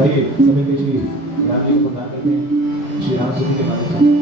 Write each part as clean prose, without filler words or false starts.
ताई समितीची यादी पुन्हा करते श्री रामसुधी के बारे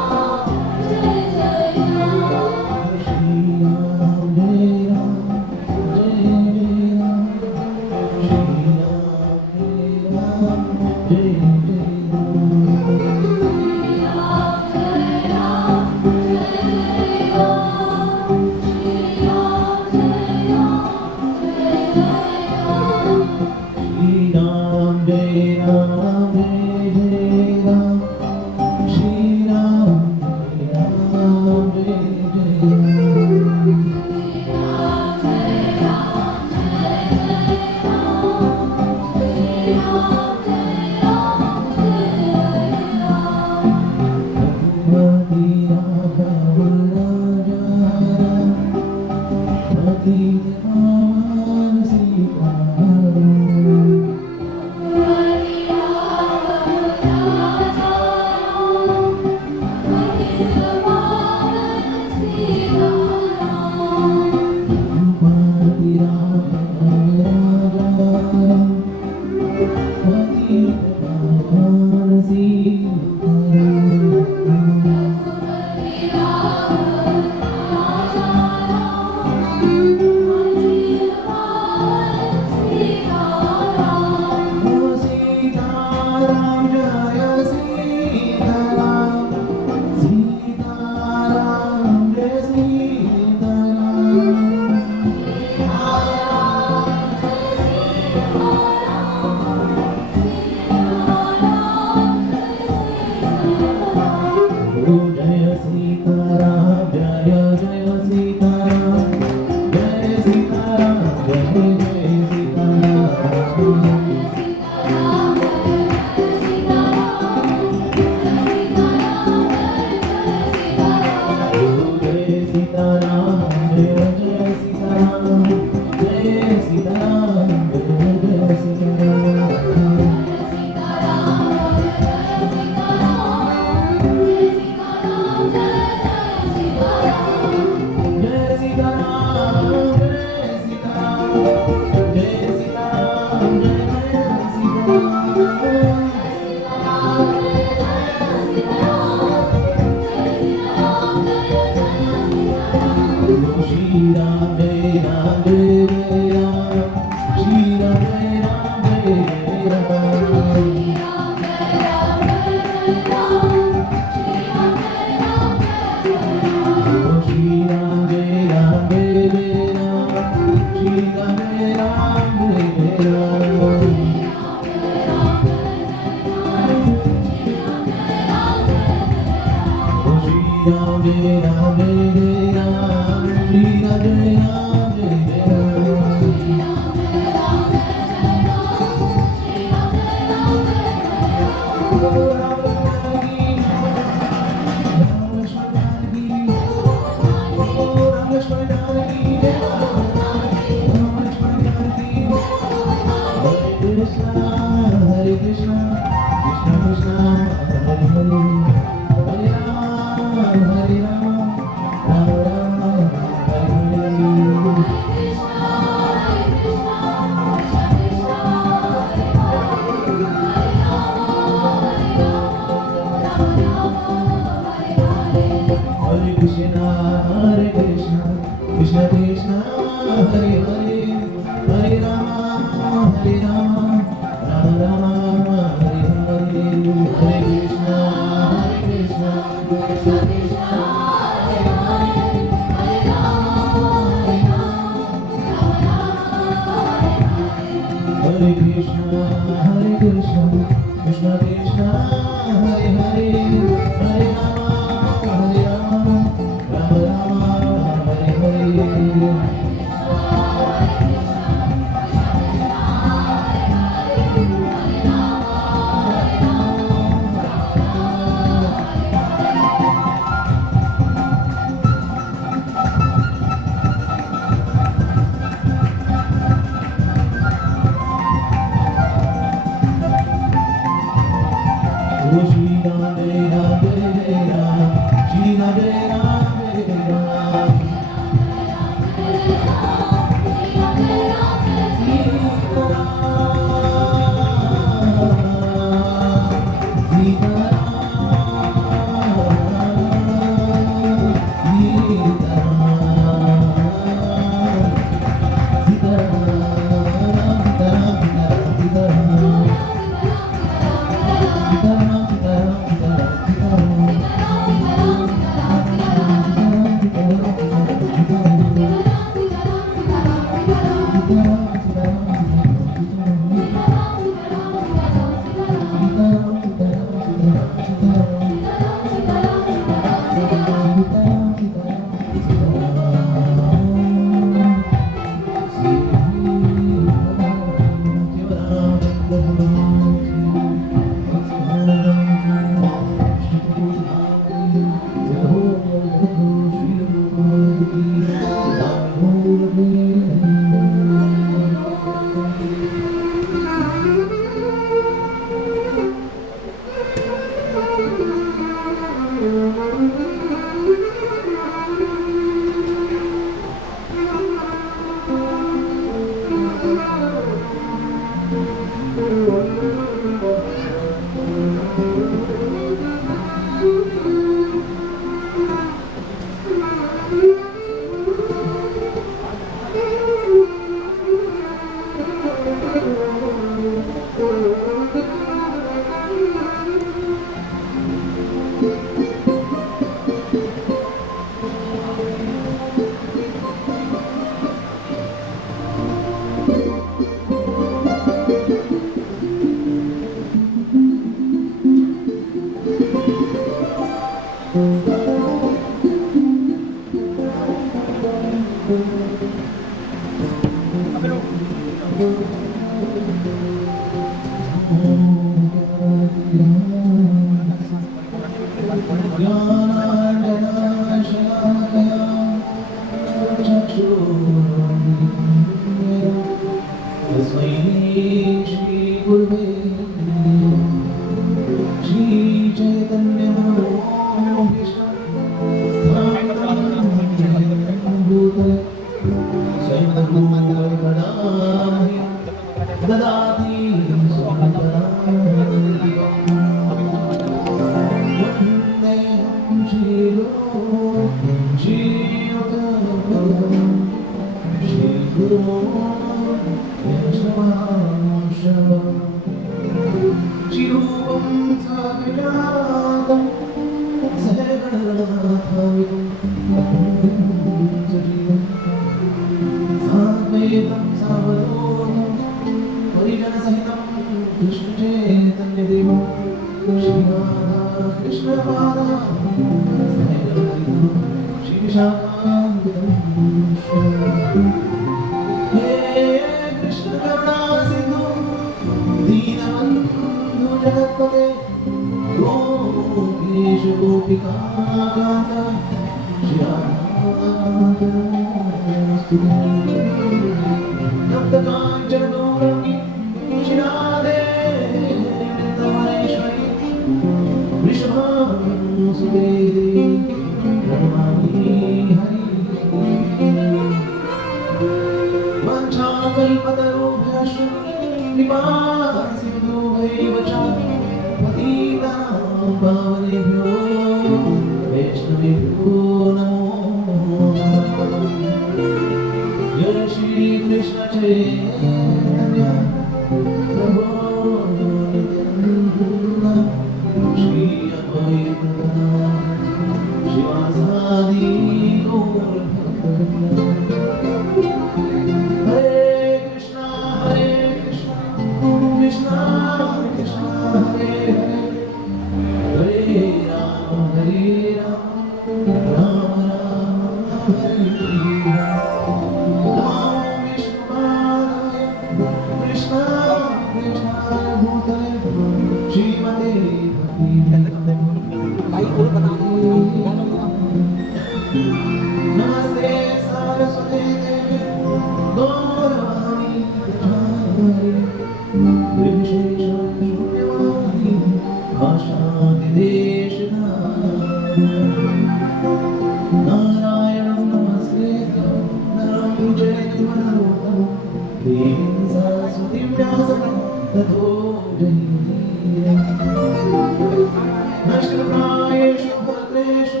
नष्टप्रायेषु भद्रेषु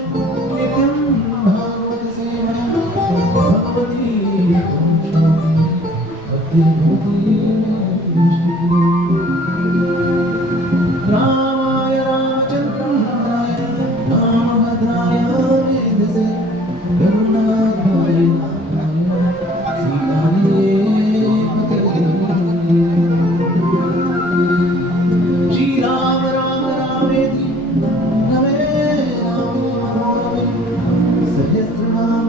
नित्यं भागवत सेवया भगवती रामाय रामचन्द्राय रामभद्राय वेदसे रघुनाथाय सीताये श्री राम राम रामेति नमे रामे मनोरमे सहस्रनाम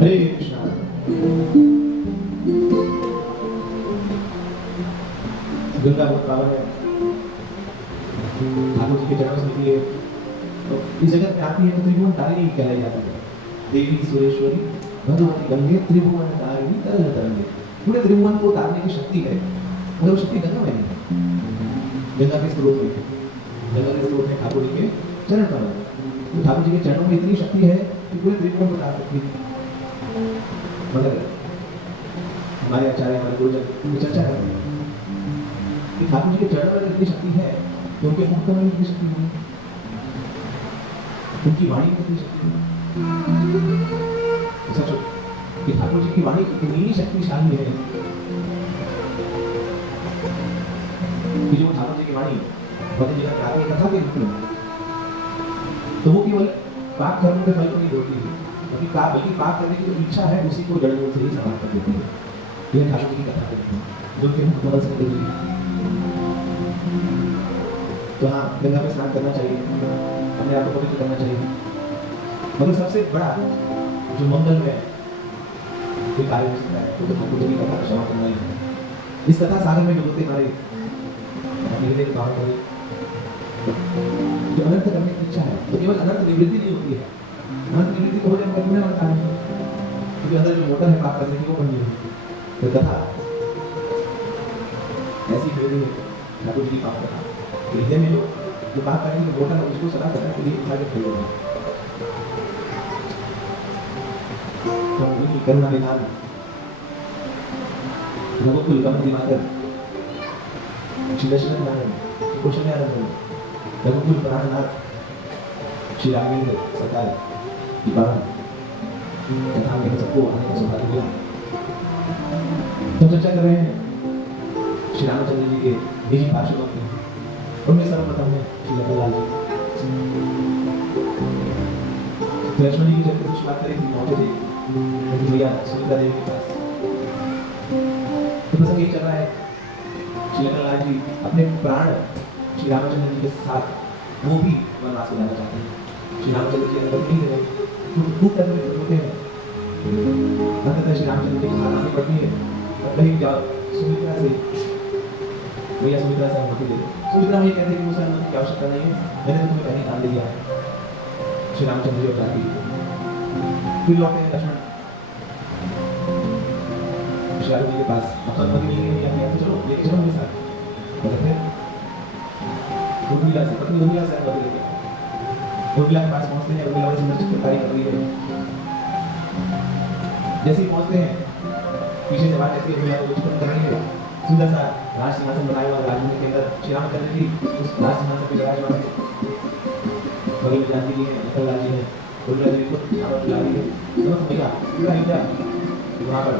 हरे कृष्णा। गंगा बहुत पावन है, ठाकुर जी के चरणों से निकली है, तो इस जगत में आती है तो त्रिभुवन तारिणी कहलाई जाती है। देवी सुरेश्वरी भगवती गंगे त्रिभुवन तारिणी तरंग तरंगे। पूरे त्रिभुवन को तारने की शक्ति है, मतलब शक्ति गंगा में है। गंगा के स्रोत में, गंगा के स्रोत में ठाकुर जी के चरण पर है। तो ठाकुर जी के चरणों में इतनी शक्ति है कि पूरे त्रिभुवन को तार सकती है। मतलब हमारे आचार्य हमारे गुरुजन की चर्चा करते हैं कि ठाकुर जी के चरणों में इतनी शक्ति है तो उनके मुख में इतनी शक्ति नहीं, उनकी वाणी में इतनी शक्ति नहीं। सच कि ठाकुर जी की वाणी इतनी शक्तिशाली है कि जो ठाकुर जी की वाणी पति जी का आगे कथा के रूप में, तो वो केवल पाप कर्म के फल को नहीं देती है, बल्कि पाप करने की जो इच्छा है उसी को जड़ मूल से ही समाप्त कर देती है। यह ठाकुर जी की कथा है जो कि हम मदद से देती है। तो हाँ, गंगा में स्नान करना चाहिए, अपने आप को पवित्र करना चाहिए, मगर सबसे बड़ा जो मंगल में कोई कार्य हो सकता है तो ठाकुर जी की कथा का श्रवण करना ही है। इस कथा सागर में डूबते हमारे हृदय के पावन करें। जो अनंत करने की इच्छा है तो केवल अनंत निवृत्ति नहीं होती है, अनंत निवृत्ति तो हो जाए पुण्य बनता है, क्योंकि अंदर जो मोटर है पाप करने की वो बन गई है। तो कथा ऐसी प्रेरी है ठाकुर जी की पाप कथा, हृदय में जो पाप करने की मोटर है उसको सदा करने के लिए उठा के फेंक देना। तो उनकी करुणा विधान रघुकुल कमल मातर श्री दशरथ नारायण कुशल्यानंद रघुकुल प्राणनाथ श्री राघवेंद्र सरकार की पावन कथा में सबको आने का सौभाग्य मिला। तो चर्चा कर रहे हैं श्री रामचंद्र जी के निजी पार्षदों की, उनमें सर्वप्रथम है श्री लखनलाल जी। लक्ष्मण जी की जब कुछ बात करें पहुंचे थे भैया सुमित्रा देवी के पास, तो प्रसंग ये चल रहा है श्री लखनलाल जी अपने प्राण श्री रामचंद्र जी के साथ वो भी वनवास में जाना चाहते हैं। श्री रामचंद्र जी अगर नहीं रहे तो खूब करने में होते हैं, अंततः श्री रामचंद्र जी की हार आनी पड़ती है और कहीं जाओ सुमित्रा से, भैया सुमित्रा से अनुमति ले लो। सुमित्रा ये कहते हैं कि मुझे अनुमति की आवश्यकता नहीं है, मैंने तुम्हें पहले दान दे दिया है। श्री रामचंद्र जी जाती है, फिर लौटे हैं लक्ष्मण श्री जी के पास, अब अनुमति मिल गई है, चलो लेके चलो मेरे साथ। बोलते उर्मिला से, पत्नी उर्मिला से अनुमति लेके उर्मिला के पास पहुंचते हैं। उर्मिला बड़ी सुंदर चित्रकारी कर रही है। जैसे ही पहुंचते हैं पीछे से बात ऐसी उर्मिला को चित्रण कर रही है, सुंदर सा राज सिंहासन बनाया हुआ राजमहल के अंदर श्री रामचंद्र जी उस राज सिंहासन पे विराजमान है। बगल में जानकी जी है, लखनलाल जी है, उर्मिला जी को आवाज बुला रही है, समझ भैया पूरा इंडिया वहाँ पर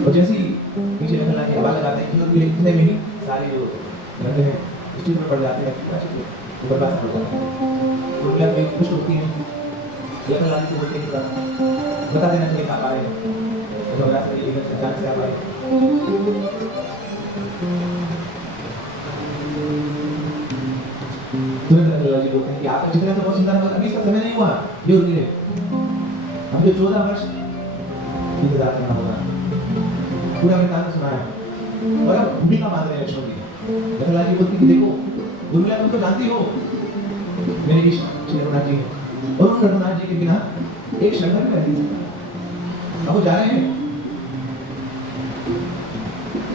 और जैसे ही नीचे लेकर लाके हवा लगाते हैं कि इतने में ही सारे जो रहते हैं स्टील में पड़ जाते हैं तो बर्बाद हो जाता है। तो क्या कुछ होती है लेकर लाने से बोलते हैं बता देना चाहिए कहाँ पाए तो बता सके लेकर से जान से आप आए। तुरंत लॉजी बोलते हैं कि आप जितना तो बहुत चिंता मत अभी इसका समय नहीं हुआ ये होती है हम जो 14 वर्ष इंतजार करना होगा पूरा वृत्तांत सुना है और अब भूमिका मान रहे हैं लक्ष्मण जी। लखनलाल जी बोलते कि देखो दुर्मिला तुम तो जानती हो मेरे की श्री रघुनाथ जी और उन रघुनाथ जी के बिना एक क्षण तक रह नहीं सकता। अब वो जा रहे हैं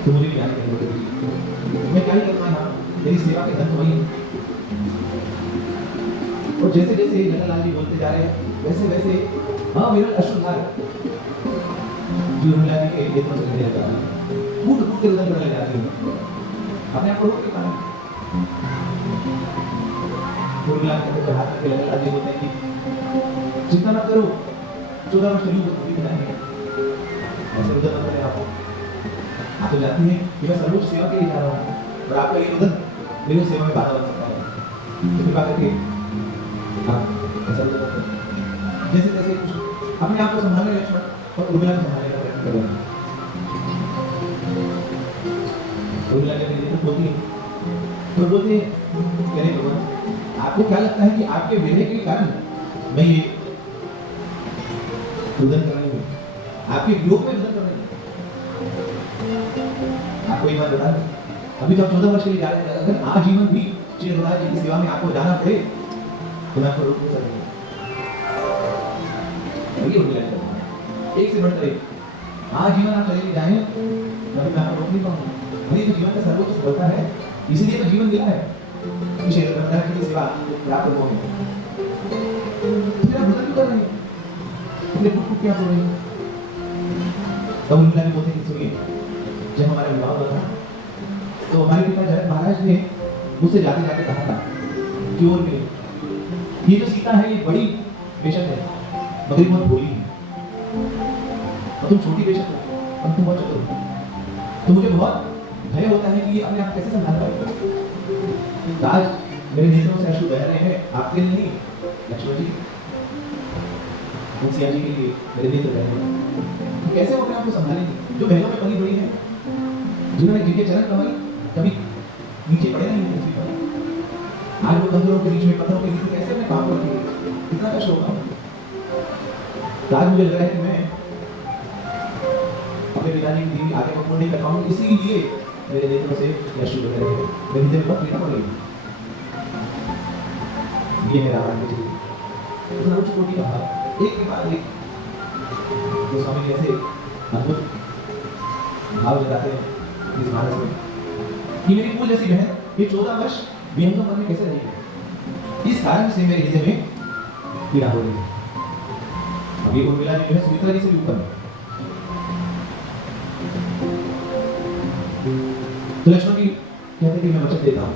तो मुझे भी आने की जरूरत है मैं क्या ही करूँगा यहाँ मेरी सेवा के धन वही और जैसे जैसे लखनलाल जी बोलते जा रहे हैं वैसे वैसे हाँ मेरा अश्रुधार दुर्मिला जी के नेत्रों से गिरने लगा फूट फूट के रुदन करने लगा अपने आप को रोक के पाना दुर्मिला के हाथ में लखनलाल जी बोलते हैं कि चिंता मत करो 14 वर्ष यूं भी बनाएंगे ऐसे रुदन कर रहे आप तो जानती हैं कि मैं सर्वोच्च सेवा के लिए जा रहा हूँ और आपका ये रुदन मेरी सेवा में बाधा बन सकता है तो कृपा करके आप ऐसा रुदन करें जैसे जैसे कुछ अपने आप को संभालने लक्ष्मण और उर्मिला को संभालने का प्रयत्न करें। उर्मिला जब ये बोलती है तो बोलते हैं कहने भगवान आपको क्या लगता है कि आपके विरह के कारण मैं ये रुदन कर रही हूँ आपके वियोग में रुदन कर रही हूँ आपको एक बात बता दें अभी तो आप 14 वर्ष के लिए जा रहे हैं अगर आजीवन भी श्री रघुनाथ जी की सेवा में आपको जाना पड़े तो मैं आपको रोक नहीं सकूंगा। ये उर्मिला एक से बढ़कर एक आजीवन आप चले जाएं कभी मैं आपको रोक नहीं पाऊंगा। अरे तो जीवन का सर्वोच्च सफलता है इसलिए तो जीवन मिला है कि श्री रघुनाथ जी की सेवा प्राप्त हो गई। फिर आप रुदन क्यों कर रहे हैं अपने पुत्र को क्या बोल रहे हैं तब उर्मिला भी बोलते हैं सुनिए जब हमारा विवाह हुआ था तो हमारे पिता जनक महाराज ने मुझसे जाते जाते कहा था कि और ये जो सीता है ये बड़ी बेशक है मगर ये बहुत भोली है और तुम छोटी बेशक हो और तुम बहुत चतुर हो तो मुझे बहुत भय होता है कि ये अपने आप कैसे संभाल पाएगा। आज मेरे नेत्रों से अश्रु बह रहे हैं आपके लिए नहीं लक्ष्मण जी मुंशिया जी के लिए मेरे नेत्र बह रहे हैं कैसे वो अपने आप को संभालेंगे जो बहनों में पली बड़ी है जिन्होंने जिनके चरण कमल कभी नीचे पड़े नहीं पृथ्वी पर आज वो कंदरों के बीच में पत्थरों के बीच में कैसे अपने काम करती कितना कष्ट होगा। आज मुझे लग रहा है कि मैं अपने पिताजी की दीदी आगे को नहीं कर पाऊंगा इसीलिए मेरे नेत्रों से अश्रु बह रहे हैं मेरे दिल में बहुत पीड़ा हो रही है। ये है रावण की चीज इतना कुछ छोटी बात एक के बाद एक तो स्वामी जैसे अद्भुत भाव जताते हैं इस मानस में कि मेरी फूल जैसी बहन ये 14 वर्ष विहंगम मन में कैसे रही इस कारण से मेरे हृदय में पीड़ा हो रही है। अब ये उर्मिला जी जो है सुमित्रा जी से भी ऊपर है तो लक्ष्मण जी कहते कि मैं वचन देता हूँ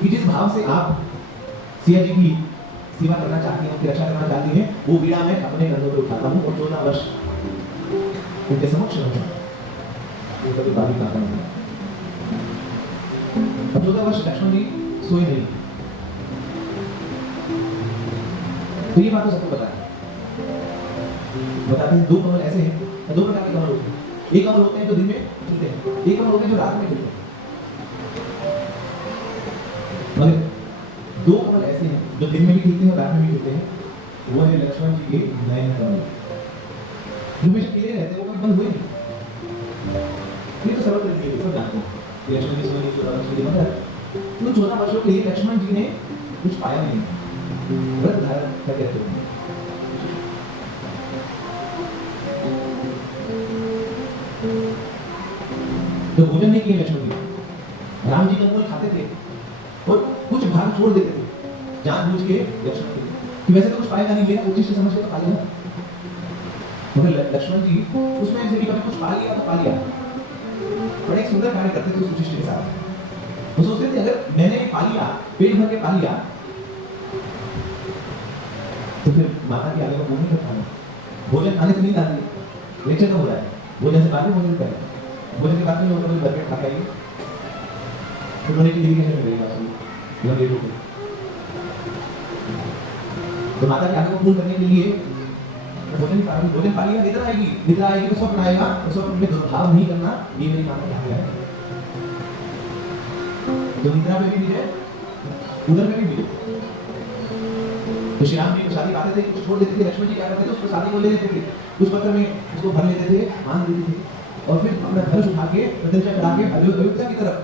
कि जिस भाव से आप सिया जी की सेवा करना चाहती हैं उनकी रक्षा करना चाहती हैं वो बीड़ा मैं अपने कंधों पे उठाता हूँ और 14 वर्ष उनके समक्ष रहूंगा वो कभी बारी का नहीं। अब 14 वर्ष लक्ष्मण जी सोए नहीं तो ये बात तो सबको पता है बताते हैं दो कमल ऐसे हैं दो प्रकार के कमल होते हैं एक कमल होते हैं जो दिन में खिलते हैं एक कमल होते हैं जो रात में खिलते हैं मगर दो कमल ऐसे हैं जो दिन में भी खिलते हैं और रात में भी खिलते हैं वो है लक्ष्मण जी के नयन कमल जो हमेशा खिले रहते हैं वो कभी बंद हुए नहीं। ये तो सरल तरीके से सब जानते हैं लक्ष्मण जी सोने की बात की मगर तो 14 वर्षों के लिए लक्ष्मण जी ने कुछ पाया नहीं व्रत धारण करके रखे हुए जो भोजन नहीं किए लक्ष्मण जी राम जी का मूल खाते थे और कुछ भाग छोड़ देते थे जानबूझ के लक्ष्मण जी कि वैसे तो कुछ पाएगा नहीं लेकिन उद्देश्य समझ के तो पा लिया मगर लक्ष्मण जी उसमें से भी कभी कुछ पा लिया तो पा लिया बड़े सुंदर कार्य करते थे उस उद्देश्य के साथ वो सोचते थे अगर मैंने पा लिया पेट भर के पा लिया तो फिर माता की आगे को मुंह नहीं कर पाऊंगा भोजन खाने से नहीं आती, लेक्चर कब हो रहा है, भोजन से बाद में भोजन करें, भोजन के बाद में लोग घर पे खा के आएंगे, उन्होंने की डिग्री कैसे मिलेगा आपको, लेट हो गई। तो माता के आगे को पूर्ण करने के लिए भोजन खा लिया, निद्रा आएगी तो स्वप्न आएगा, तो स्वप्न में दुर्भाव नहीं करना, ये मेरी माता की आज्ञा है। तो निद्रा में भी मिले, उधर में भी मिले। तो श्री राम जी को शादी पाते थे, कुछ छोड़ देते थे, लक्ष्मण जी क्या करते थे, उसको शादी को ले लेते थे, कुछ पत्र में उसको भर लेते थे, मान देते थे, और फिर अपना धनुष उठा के प्रत्यंचा करा के अयोध्या की तरफ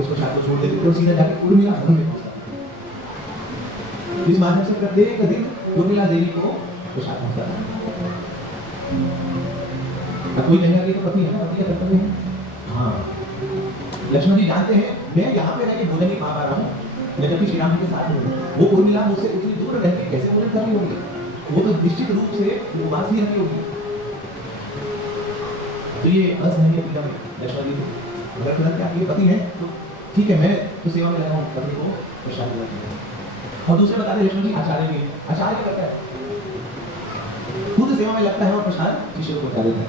उसको शादी को छोड़ देते थे, और सीधा जाके उर्मिला भवन में पहुंचता। इस माध्यम से प्रत्येक दिन उर्मिला देवी को प्रसाद पहुंचता था। कोई कहेगा कि तो पति है, पति का कर्तव्य है। हाँ, लक्ष्मण जी जानते हैं मैं यहाँ पे रह के भोजन नहीं पा रहा हूँ, मैं जबकि श्री राम जी के साथ हूँ, वो उर्मिला मुझसे उतनी दूर रह के कैसे भोजन करनी होगी, वो तो निश्चित रूप से उपवास ही रखनी होगी। तो ये असहनीय पीड़ा में लक्ष्मण जी अगर तुरंत क्या ये पति है तो ठीक है, मैं तो सेवा में लगा हूँ, पति को प्रसाद दिलाती हूँ। और दूसरे बता दें लक्ष्मण जी आचार्य भी, आचार्य क्या करता है, खुद सेवा में लगता है और प्रसाद शिष्य को पहुंचा देता है।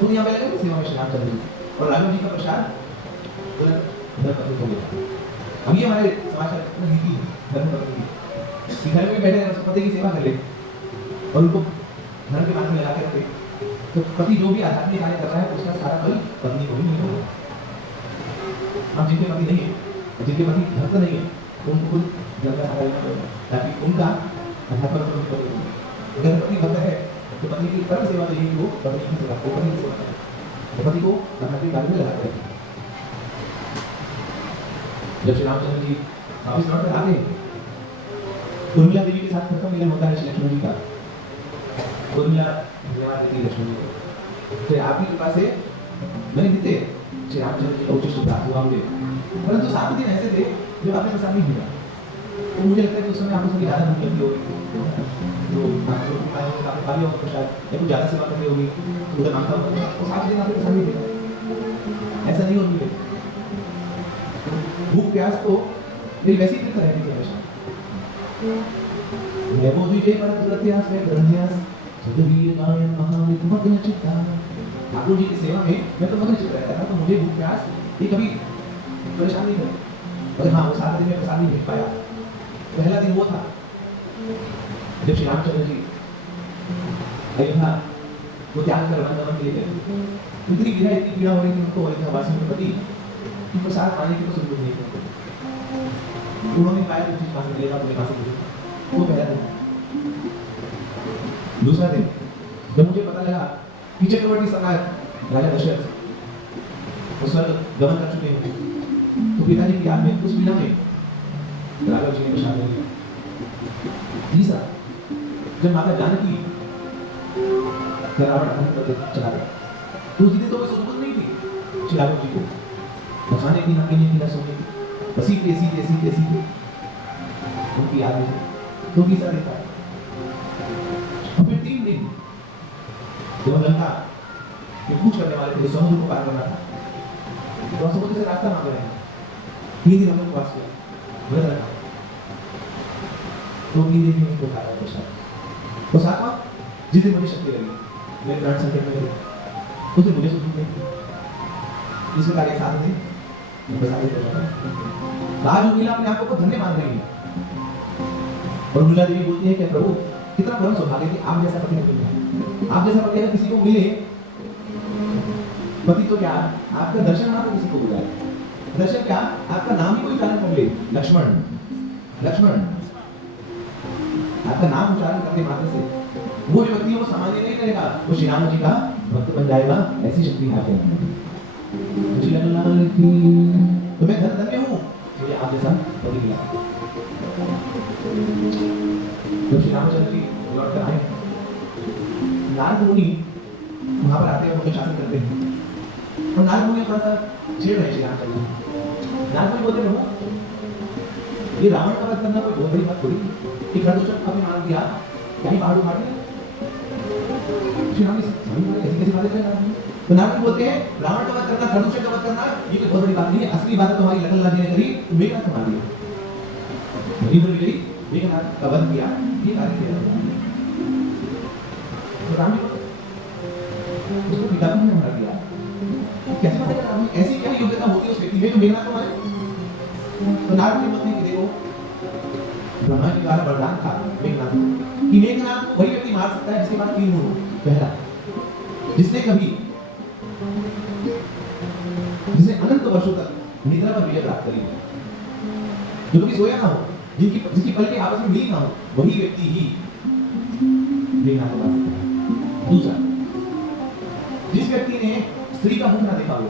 खुद यहाँ पे लगे सेवा में श्री रामचंद्र जी, और राघव जी का प्रसाद उधर पति को मिला। अब ये हमारे समाज का नीति है, धर्म पत्नी की, घर में बैठे हैं पति की सेवा कर ले और उनको धर्म के मार्ग में लगा के रखे, तो पति जो भी आध्यात्मिक कार्य कर रहा है उसका सारा फल पत्नी को भी नहीं होगा। अब जिनके पति नहीं है, जिनके पति भक्त नहीं है, उनको खुद जगह ताकि उनका अध्यापन अगर पति भक्त है तो पत्नी की परम सेवा तो यही, वो पत्नी की सेवा, वो पत्नी की सेवा करे, तो पति को आध्यात्मिक कार्य में लगाते हैं। जब श्री रामचंद्र जी वापिस लौट कर आते हैं, उर्मिला देवी के साथ प्रथम मिलन होता है श्री लक्ष्मण जी का। उर्मिला धन्यवाद देती है लक्ष्मण जी को, तो आपकी कृपा से मैंने बीते श्री रामचंद्र जी का उच्च प्राप्त हुआ मुझे, परंतु 7 दिन ऐसे थे जब आपने प्रसाद नहीं दिया, तो मुझे लगता है कि उस समय आपको थोड़ी ज़्यादा भूख लगती होगी, तो आपको आपने खा लिया होगा प्रसाद, या कुछ ज़्यादा सेवा करनी होगी, उधर मांगता होगा, तो 7 दिन आपने प्रसाद नहीं दिया। ऐसा नहीं होगी, भूख प्यास तो मेरी वैसी ही रहती थी हमेशा। मैं वो विजय पर प्रत्यास में ग्रहण्यास सतवीर गायन महामित मग्न चित्ता, ठाकुर जी की सेवा में मैं तो मग्न चित्त रहता था, तो मुझे भूख प्यास ये कभी परेशान नहीं करे। अगर हाँ, वो 7 दिन में प्रसाद नहीं भेज पाया, पहला दिन वो था जब श्री रामचंद्र जी अयोध्या को त्याग कर वृंदावन के लिए गए। इतनी पीड़ा हो रही थी उनको अयोध्या वासियों के प्रति कि प्रसाद पाने की तो सुनिश्चित नहीं करते। उन्होंने कहा कि चीज पास मिलेगा, मुझे पास मिलेगा, वो पहला दिन। दूसरा दिन जब मुझे पता लगा कि चक्रवर्ती सम्राट राजा दशरथ उस वक्त गमन कर चुके हैं, तो पिताजी की याद में उस पीड़ा में राघव जी ने प्रसाद लिया। तीसरा जब माता जानकी रावण हरण करके चला गया, तो उस दिन तो कोई सुध नहीं थी श्री राघव जी को, न खाने की, न पीने की, न सोने की, बस सीधे उनकी याद में। तो तीसरा दिन था, और फिर 3 दिन जब लंका के कूच करने वाले थे, समुद्र को पार करना था, तो समुद्र से रास्ता मांग रहे हैं। 3 दिन हमने उपवास किया, व्रत रखा, तो 3 दिन में उनको खाया प्रसाद। तो 7वां जिस दिन मुझे शक्ति लगी, मेरे प्राण संकट में गए, उस दिन मुझे सुख नहीं, इस प्रकार के 7 दिन प्रसाद प्रसाद। आज उर्मिला अपने आप को धन्य मान रही है, और उर्मिला देवी बोलती है कि प्रभु कितना परम सौभाग्य कि आप जैसा पति मिल जाए। आप जैसा पति अगर किसी को मिले, पति तो क्या आपका दर्शन मात्र किसी को हो जाए, दर्शन क्या आपका नाम ही कोई उच्चारण कर ले, लक्ष्मण लक्ष्मण, आपका नाम उच्चारण करने मात्र से वो जो व्यक्ति वो सामान्य नहीं करेगा, वो श्री राम जी का भक्त बन जाएगा। ऐसी शक्ति है आपके अंदर। तो मैं धन्य हूँ मुझे आप जैसा पति मिला। जब श्री रामचंद्र जी लौट कर आए, नारद मुनि वहां पर आते हैं, उनके शासन करते हैं, और नारद मुनि थोड़ा सा छेड़ रहे श्री रामचंद्र जी। नारद मुनि बोलते रहो, ये रावण का वध करना कोई बहुत बड़ी बात थोड़ी, एक प्रदूषण कभी मान दिया क्या ही पहाड़ उखाड़ दिया। श्री राम कैसी बातें कर रहे हैं। तो नारद बोलते हैं रावण का वध करना, प्रदूषण का वध करना ये कोई बहुत बड़ी बात नहीं है, असली बात तुम्हारी लगन लाने करी, मेघनाथ को मार दिया, इंद्र विजयी मेघनाथ का वध किया, ये कार्य किया। तो राम किताबों में हमारा दिया कैसे पता चला हमें ऐसी क्या योग्यता होती है उस व्यक्ति में जो मेघनाथ को मारे। तो नारद ने मत नहीं कि देखो ब्रह्मा जी का वरदान था मेघनाथ कि मेघनाथ को वही व्यक्ति मार सकता है जिसके पास 3 गुण हो। पहला, जिसने अनंत वर्षों तक निद्रा पर विजय प्राप्त करी, जो कभी सोया ना हो, जिसकी पलकें आपस में मिली ना हो, वही व्यक्ति ही मेघनाथ को मार सकता है। दूसरा, जिस व्यक्ति ने स्त्री का मुख ना देखा हो,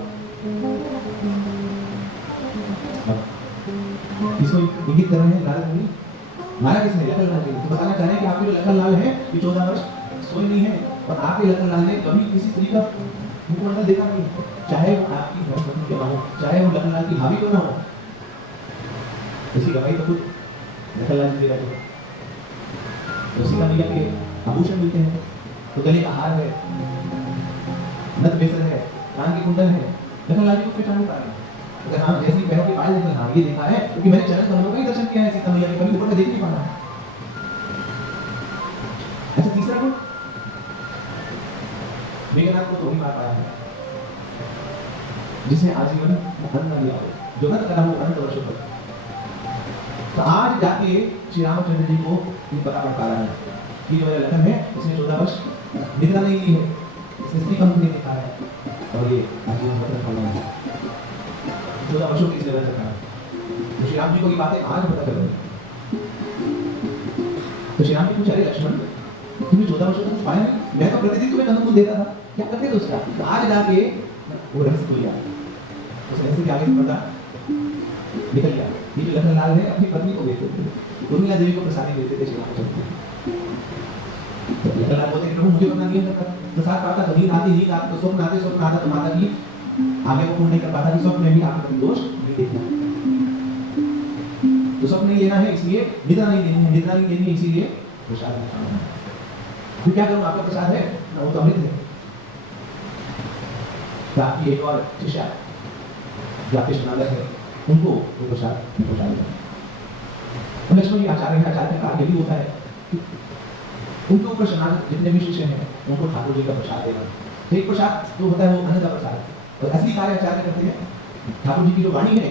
इसको इंगित कर रहे हैं नारद मुनि। मारा किसने? लखनलाल जी। तो बताना चाह रहे हैं कि आपके जो लखनलाल है ये 14 वर्ष सोए नहीं है और आपके लखनलाल ने कभी किसी स्त्री का मुखमंडल देखा नहीं, चाहे वो आपकी धर्मपत्नी क्यों ना हो, चाहे वो लखनलाल की भाभी क्यों ना हो। इसकी गवाही तो खुद लखनलाल जी दे रहे हैं। सीता मैया के आभूषण मिलते हैं, तो गले का हार है, नथ बेसर है, कान के कुंडल है, लखनलाल जी को पहचान नहीं पा रहे। अगर हाँ जैसी पैरों के पायल देखना, हाँ ये देखा है क्योंकि मैंने चरण कमलों का ही दर्शन किया है सीता मैया के, कभी ऊपर का देख नहीं पाना। अच्छा, तीसरा गुण, मेघनाथ को तो नहीं मार पाया है जिसने आजीवन अन्न न लिया हो, जो व्रत करा हो अनंत वर्षों तक। तो आज जाके श्री रामचंद्र जी को ये पता पड़ पा रहा है कि जो मेरा लखन है इसने 14 वर्ष निद्रा नहीं ली है, इसने स्त्री का मुख नहीं देखा है और ये आजीवन व्रत रखा है, 14 वर्षों की इसने व्रत रखा है। तो श्री राम जी को ये बातें आज पता चल रही। तो श्री राम जी पूछ, अरे लक्ष्मण तुमने 14 वर्षों तक कुछ पाया नहीं, मैं तो प्रतिदिन तुम्हें कंदमूल देता था, क्या करते थे उसका? तो आज जाके वो रहस्य खुल गया, उस रहस्य के आगे से पता निकल गया। ये जो लखनलाल है अपनी पत्नी को देते थे, उर्मिला देवी को प्रसादी देते थे श्री रामचंद्र। लखनलाल बोलते प्रभु मुझे पता नहीं है, प्रसाद पाता तो नींद आती तो स्वप्न आते स्वप्न आता तो माता की आगे को पूर्ण नहीं कर पाता कि स्वप्न में भी आपका कोई दोष नहीं देखना। तो स्वप्न नहीं लेना है इसलिए निद्रा नहीं लेनी है, निद्रा नहीं लेनी है इसीलिए प्रसाद खाना है। फिर क्या करूं, आपका प्रसाद है ना, वो तो अमृत है। तो आपकी एक और शिष्या जो आपके शनालक है उनको वो प्रसाद पहुंचाएगा। लक्ष्मण जी आचार्य हैं, आचार्य का कार्य भी होता है उनके ऊपर शनालक जितने भी शिष्य हैं उनको ठाकुर जी का प्रसाद देना। तो एक प्रसाद जो होता है वो अन्न का प्रसाद, और असली कार्य आचार्य करते हैं, ठाकुर जी की जो वाणी है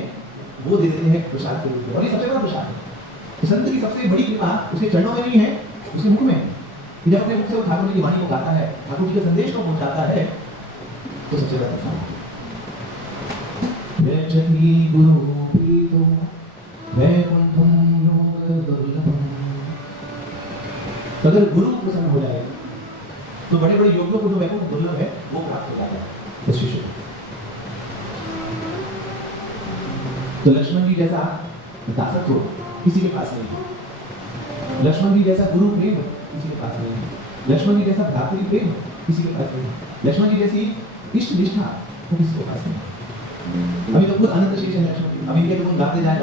वो दे देते हैं प्रसाद के रूप में, और ये सबसे बड़ा प्रसाद है। तो संत की सबसे बड़ी कृपा उसके चरणों में नहीं है, उसके मुख में। जब अपने मुख से वो ठाकुर जी की वाणी को गाता है, ठाकुर जी के संदेश को पहुंचाता है, तो सबसे बड़ा प्रसाद। अगर गुरु प्रसन्न हो जाए तो बड़े बड़े योगियों को जो वैकुंठ दुर्लभ है वो प्राप्त हो जाता है उस शिष्य को। तो लक्ष्मण जी जैसा दासत्व किसी के पास नहीं है, लक्ष्मण जी जैसा गुरु प्रेम किसी के पास नहीं है, लक्ष्मण जी जैसा भ्रातृ प्रेम किसी के पास नहीं है, लक्ष्मण जी जैसी इष्ट निष्ठा किसी के पास नहीं है। अभी तो खुद अनंत शेष है लक्ष्मण जी, अभी तो गाते जाए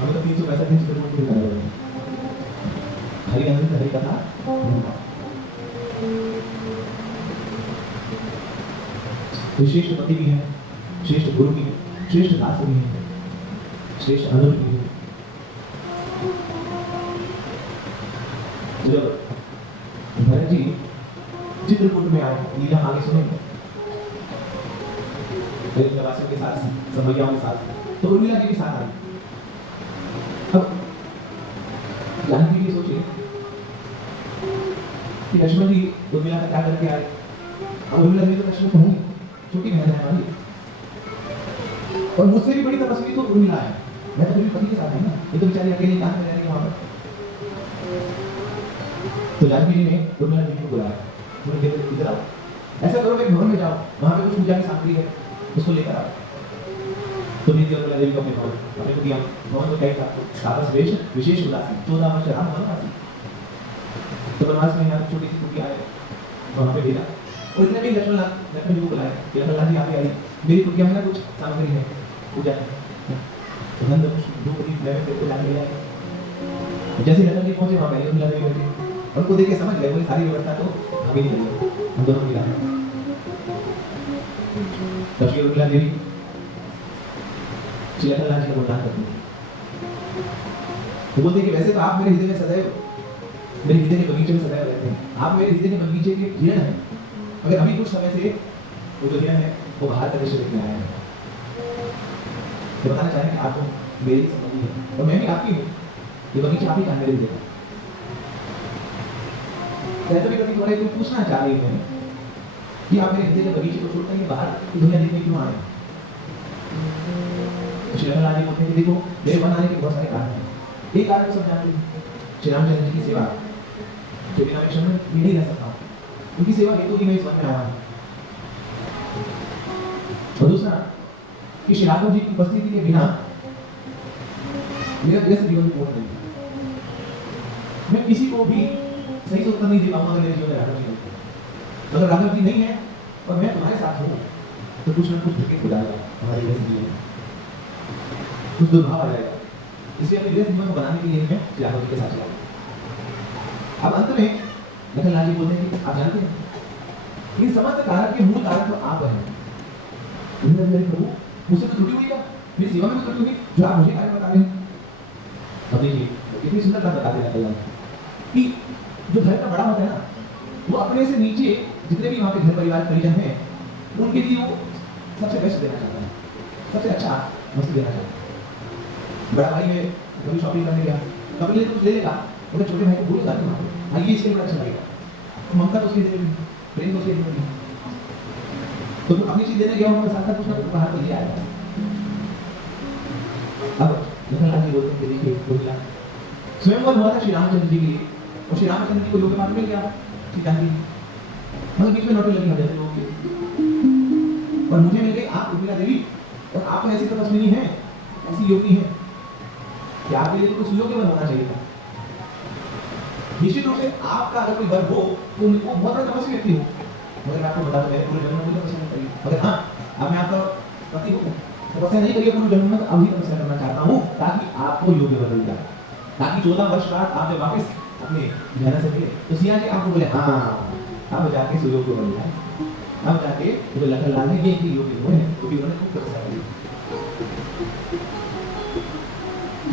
हमें तो 365 दिन से फिर कर रहे हैं हरि अनंत हरि कथा। श्रेष्ठ पति भी है, श्रेष्ठ गुरु भी है, श्रेष्ठ दास भी है, श्रेष्ठ अनुज भी है। जब भरत जी चित्रकूट में आए, लीला आगे सुनेंगे के साथ समैयाओं के साथ, तो उर्मिला जी के साथ आई। अब जानकी जी सोचिए कि लक्ष्मण जी उर्मिला का क्या करके आए। अब उर्मिला जी तो लक्ष्मण को होंगी, छोटी बहन है हमारी, और मुझसे भी बड़ी तपस्वी तो उर्मिला है, मैं तो मेरे पति के साथ है ना, ये तो बेचारी अकेले कहां में रहेगी वहां पर। तो जानकी जी ने उर्मिला जी को बुलाया, बोले इधर आओ, ऐसा करो कि भवन में जाओ, वहां पे कुछ पूजा की सामग्री है उसको लेकर आओ। तो नीति और देवी को अपने भवन को दिया। भवन तो क्या था, तापस वेश विशेष उदासी, 14 वर्ष राम वनवासी। तो वनवास में यहाँ छोटी सी कुटिया है, वहां पे भेजा, और इतने में लक्ष्मण जी को बुलाया, लक्ष्मण जी यहाँ पे आई, मेरी कुटिया में ना कुछ सामग्री है पूजा है, गंध धूप दीप नैवेद्य को लाने गया। जैसे लक्ष्मण जी पहुंचे वहां पहले उर्मिला देवी बैठी, उनको देख के समझ गए वो सारी व्यवस्था तो हमें नहीं लगी, हम दोनों मिला है। तब उर्मिला देवी लखनलाल जी का गुणगान करती है, तो बोलते कि वैसे तो आप मेरे हृदय के बगीचे में सदैव रहते हैं, आप मेरे हृदय के बगीचे के किरण हैं, मगर अभी कुछ समय से वो जो है वो बाहर का दृश्य देखने आया है। तो बताना चाहें कि आपको मेरी संबंधी है और मैं भी आपकी हूँ, ये बगीचा आप ही का मेरे लिए। ऐसा भी कभी तुम्हारे कोई पूछना चाह रही है कि आप मेरे हृदय के बगीचे को छोड़कर के बाहर दुनिया देखने क्यों आए? श्री रामलाल जी बोलते हैं कि देखो मेरे मन आने के बहुत सारे कारण हैं। एक कारण सब जानते हैं, श्री रामचंद्र जी की सेवा, जो बिना मैं क्षण में नहीं रह सकता हूँ, उनकी सेवा हेतु ही मैं इस वन में आया हूँ। और दूसरा कि श्री राघव जी की उपस्थिति के बिना मेरा व्यस्त जीवन पूर्ण नहीं। मैं किसी को भी सही से उत्तर नहीं दे पाऊंगा मेरे जीवन में राघव जी नहीं। अगर राघव जी नहीं है और मैं तुम्हारे साथ हूँ तो कुछ ना कुछ विकेट हो जाएगा हमारे व्यस्त जीवन में, कुछ दुर्भाव आ जाएगा। इसलिए अपने व्यस्त जीवन को बनाने के लिए मैं श्री राघव जी के साथ चला। अब अंत में लखनलाल जी बोलते हैं कि आप जानते हैं इन समस्त कारक के मूल कारण तो आप हैं। मेरे प्रभु मुझसे तो त्रुटि हुई क्या? मेरी सेवा में तो त्रुटि हुई जो आप मुझे कार्य बता रहे हैं। अब देखिए कितनी सुंदर बात बता देना चाहिए कि जो घर का बड़ा होता है ना, वो अपने से नीचे जितने भी वहाँ पे घर परिवार परिजन हैं उनके लिए वो सबसे बेस्ट देना चाहता है, सबसे अच्छा वस्तु देना चाहता है। बड़ा भाई है कभी शॉपिंग करने गया, कभी ले तो कुछ ले लेगा, मगर छोटे भाई को भूल जाते हैं भाई ये इसके लिए बड़ा अच्छा लगेगा, ममता तो उसकी देगी, प्रेम तो उसकी देगी। तो तुम अपनी चीज देने गया होगा साथ साथ कुछ ना कुछ बाहर ले आएगा। अब लखनलाल जी बोलते हैं कि देखिए बोला स्वयंवर हुआ था श्री रामचंद्र जी के लिए और श्री रामचंद्र जी को योग मार्ग मिल गया सीता जी, मतलब बीच में नौकरी लगी हजारे लोगों की, और मुझे मिल गई आप उर्मिला देवी। और आप ऐसी तपस्विनी हैं, ऐसी योगी हैं कि आपके लिए कुछ योग्य वर होना चाहिए था। निश्चित रूप से आपका अगर कोई वर हो तो वो बहुत बड़ा तपस्वी व्यक्ति हो, मगर मैं आपको बता दूं मेरे पूरे जन्म में तपस्या नहीं करी। मगर हाँ अब मैं आपका पति हूँ, तपस्या नहीं करी पूरे जन्म में, अभी तपस्या करना चाहता हूँ ताकि आपको योग्य वर मिल जाए, ताकि 14 वर्ष बाद आप जब वापस अपने घर से मिले तो सिया जी आपको बोले हाँ अब जाके सुयोग्य बन जाए, अब जाके वो लखनलाल ने ये योग्य हुए हैं क्योंकि उन्होंने खूब तपस्या करी।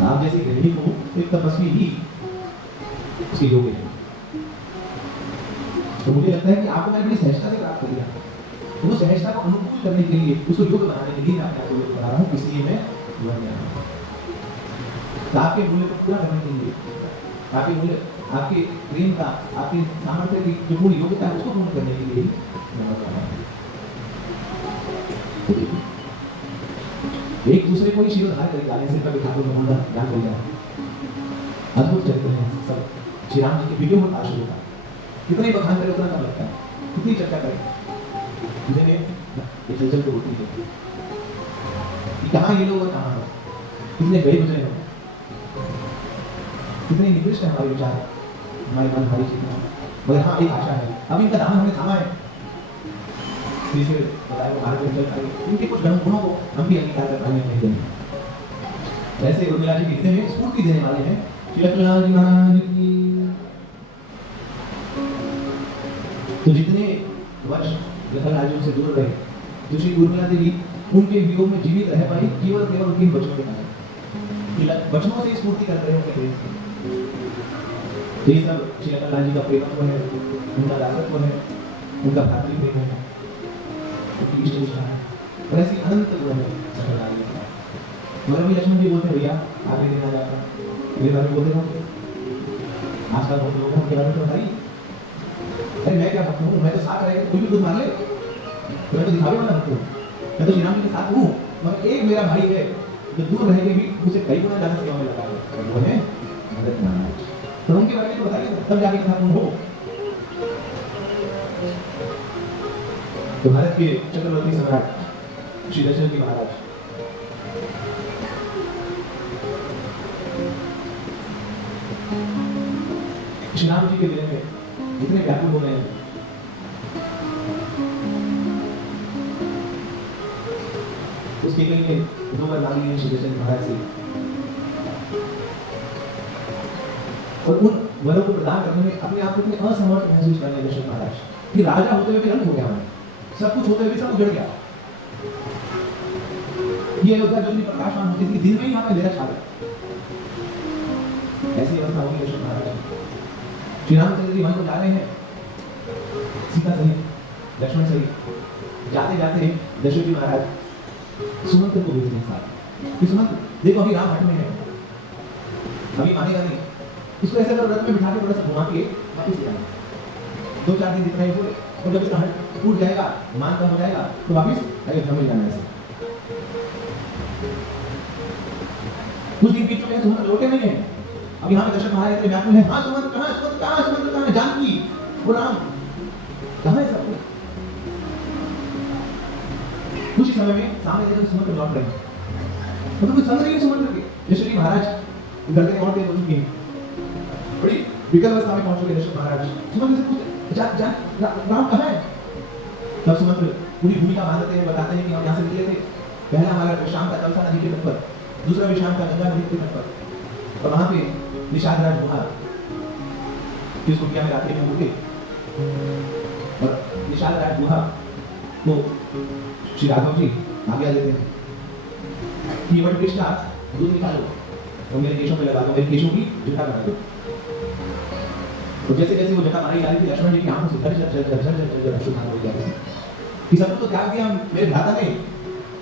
आप जैसे गृहिणी को एक तपस्वी ही उसके योग्य है। तो मुझे लगता है कि आपको मैंने बड़ी सहजता से प्राप्त कर लिया, तो वो सहजता को अनुकूल करने के लिए, उसको योग्य बनाने के लिए मैं आपको योग्य बना रहा हूँ, इसलिए मैं वन में आया हूँ। आपके मूल्य को पूरा करने के लिए, आपके मूल्य, आपके प्रेम का, आपके सामर्थ्य की जो पूरी योग्यता है उसको पूर्ण करने के लिए मैं वन में आया हूँ। एक दूसरे को ही शिरोधार्य कर डालने से कभी ठाकुर भगवान ज्ञान हो जाए। अद्भुत चरित्र हैं सब श्री राम जी के वीडियो में आश्चर्य होता है, कितने बखान करे उतना कम लगता है, कितनी चर्चा करे मुझे चलचल को होती है कि कहाँ ये लोग और कहाँ हो, कितने गए गुजरे हो, कितने निकृष्ट है हमारे विचार, हमारे मन हमारी चीजें। मगर हाँ एक आशा है, अब इनका दामन हमने थामा है, बताया वो मार्ग में चल पाएंगे, इनके कुछ गुणों को हम भी अंगीकार कर पाएंगे नहीं देंगे। वैसे उर्मिला जी लिखते हैं स्फूर्ति देने वाले हैं श्री लखनलाल जी महाराज की। तो जितने वर्ष लखनलाल जी से दूर रहे, जो श्री उर्मिला देवी उनके वियोग में जीवित रह पाई केवल उनके बचनों के कारण, बचनों से स्फूर्ति कर रहे हैं उनके प्रेम से। ये सब श्री लखनलाल जी का प्रेमत्व है, उनका दासत्व है, उनका भातृ प्रेम है, उनकी इष्ट निष्ठा है, और ऐसी अनंत गुण है लखनलाल जी का। मगर अभी लक्ष्मण जी बोलते हैं भैया आगे देना जाता मेरे बारे में बोलते हो, आजकल बहुत लोग उनके बारे में बताइए, अरे मैं क्या भक्त हूँ, मैं तो साथ रहेगा कोई भी खुद मान ले, मैं तो दिखावे वाला भक्त हूँ, मैं तो श्री राम जी के साथ हूँ, मगर एक मेरा भाई है जो दूर रह के भी मुझे कई गुना ज्यादा सेवा में लगा है, वो है भरत महाराज। तो उनके बारे में तो बताइए तब जाके कथा तुम हो। तो भारत के चक्रवर्ती सम्राट श्री दशरथ जी महाराज श्री राम जी के विरह में इतने व्याकुल हो गए हैं, उसके लिए 2 बार मांगी है श्री दशरथ महाराज से, और उन वरों को प्रदान करने में अपने आप को इतने असमर्थ महसूस करने दशरथ महाराज कि राजा होते हुए भी अंत हो गया, सब कुछ होते हुए भी सब उजड़ गया। ये अयोध्या जो प्रकाशमान होती थी दिन में ही वहां पे अंधेरा छा गया, ऐसी अवस्था होगी दशरथ महाराज। श्री रामचंद्र जी वहां को जा रहे हैं सीता सहित, लक्ष्मण सही जाते जाते दशरथ जी महाराज सुमंत को भेजते हैं साथ कि सुमंत देखो अभी राम हट में है, अभी मानेगा नहीं, इसको ऐसे करो रथ में बिठा के थोड़ा सा घुमा के वापस ले आना, 2-4 दिन जितना ही बोले, और जब इसका हट टूट जाएगा, मान कम हो जाएगा तो वापस अयोध्या में जाना है। कुछ दिन बीच में सुमंत लौटे नहीं है, अब यहाँ पे दशरथ महाराज इतने व्याकुल है, हाँ सुमंत कहाँ, सुमंत कहाँ, सुमंत कहाँ, जानकी वो राम कहाँ है सब? कुछ ही समय में सामने देखो सुमंत लौट रहे हैं, मतलब कुछ समझ नहीं सुमंत के दशरथ जी महाराज घर के और तेज हो चुके हैं, बड़ी विकल अवस्था में पहुंच चुके दशरथ महाराज। सुमंत से पूछते राम कहाँ है? तब सुमंत पूरी भूमिका बांधते हैं, बताते हैं कि हम यहाँ से निकले थे, पहला हमारा विश्राम था तलसा नदी के तट पर, दूसरा विश्राम था गंगा नदी के तट पर, और वहां पे निषाद राज गुहा किस कुटिया में रात्रि में उठे, और निषाद राज गुहा को श्री राघव जी आज्ञा देते हैं कि वट कृष्णा दूध निकालो और मेरे केशों में लगा दो, मेरे केशों की जटा बना दो। तो जैसे जैसे वो जटा मारी जा रही थी, लक्ष्मण जी की आंखों से झर अश्रुधारा हो गया कि सब तो त्याग दिया मेरे भ्राता ने,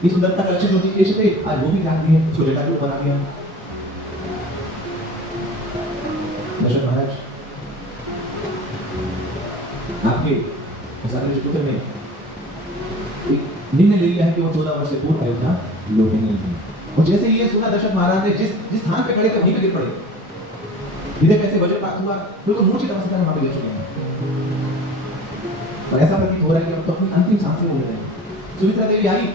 इस सुंदरता का लक्ष्य जो केश थे आज वो भी त्याग दिए, उसको जटा क्यों बना दिया? दशरथ महाराज आपके सारे पुत्र ने एक निर्णय ले लिया है कि वो 14 वर्ष से पूर्व अयोध्या लौटेंगे, और जैसे ये सुना दशरथ महाराज ने जिस स्थान पे खड़े थे वहीं पे गिर पड़े, इधर कैसे वज्रपात हुआ, बिल्कुल मूर्छित अवस्था में वहां पे गिर चुके हैं, और ऐसा प्रतीत हो रहा है कि अब तो अपनी अंतिम सांसें ले रहे हैं। सुमित्रा देवी आई,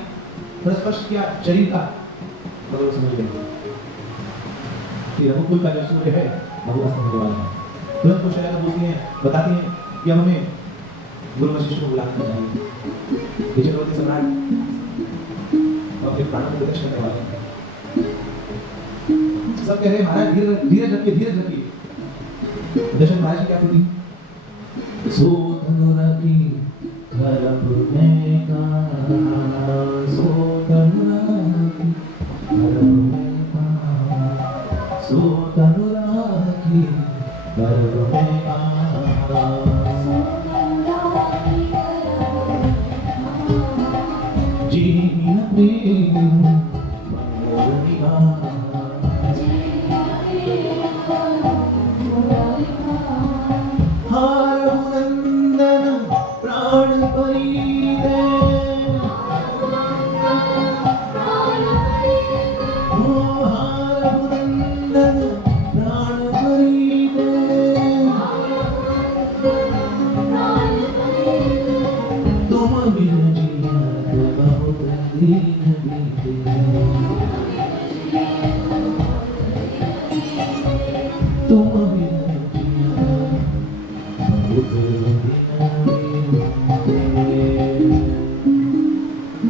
थोड़ा स्पर्श किया शरीर का, मतलब समझ गए कि रघुकुल का जो सूर्य है वो अस्त होने वाला है। तुरंत को शैला बोलती हैं, बताती हैं कि अब हमें गुरु वशिष्ठ को बुलाना चाहिए, ये चक्रवर्ती सम्राट अपने प्राणों को दक्ष करने वाले हैं। सब कह रहे हैं महाराज धीरज रखिए, धीरज रखिए। दशरथ महाराज की क्या स्थिति? सो धनुरागी गर्भ में काना, सो धनुरागी गर्भ में काना, सो धनुरागी गर्भ में काना, जीन प्रेम मनोरमिका,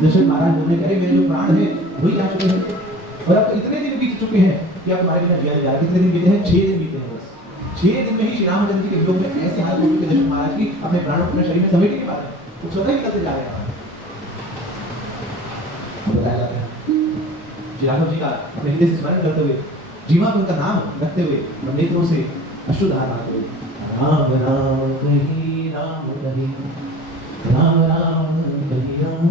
दशरथ महाराज बोलने कहे मेरे जो प्राण है वही जा चुके हैं, और अब इतने दिन बीत चुके हैं कि अब तुम्हारे बिना जिया नहीं जा रहा। कितने दिन बीते हैं? 6 दिन बीते हैं बस। 6 दिन में ही श्री रामचंद्र जी के वियोग में ऐसे हाल हो चुके दशरथ महाराज की, अपने प्राणों को अपने शरीर में समेट नहीं पा रहे, वो स्वतः ही निकलते जा रहे हैं। बताया जाता है श्री राघव जी का अपने हृदय से स्मरण करते हुए, जीवा पर उनका नाम रखते हुए, नेत्रों से अश्रुधारा बहाते हुए, राम राम कही राम कही, राम राम कही राम,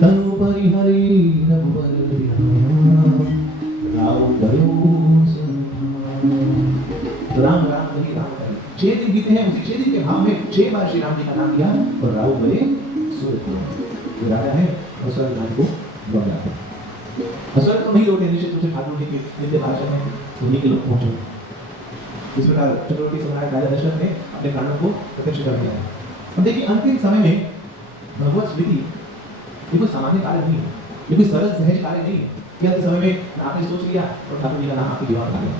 तनु परिहरि रघुवर बिराम, राम भयो राम राम कही राम कही। 6 दिन बीते हैं, उसी 6 दिन के भाव में 6 बार श्री राम जी का नाम लिया, और राव भये सूर्य राजा है और स्वर्ग राज्य को लौट जाता है। स्वर्ग तो नहीं लौटे, निश्चित रूप से ठाकुर जी के नित्य भाषण में उन्हीं के लोग पहुंचे। इस प्रकार चक्रवर्ती सम्राट राजा दशरथ ने अपने प्राणों को प्रत्यक्ष कर दिया है। अब देखिए अंतिम समय में भगवत स्मृति ये कोई सामान्य कार्य नहीं है, ये कोई सरल सहज कार्य नहीं है कि अंतिम समय में आपने सोच लिया और ठाकुर जी का नाम आपकी जीवन आ गया।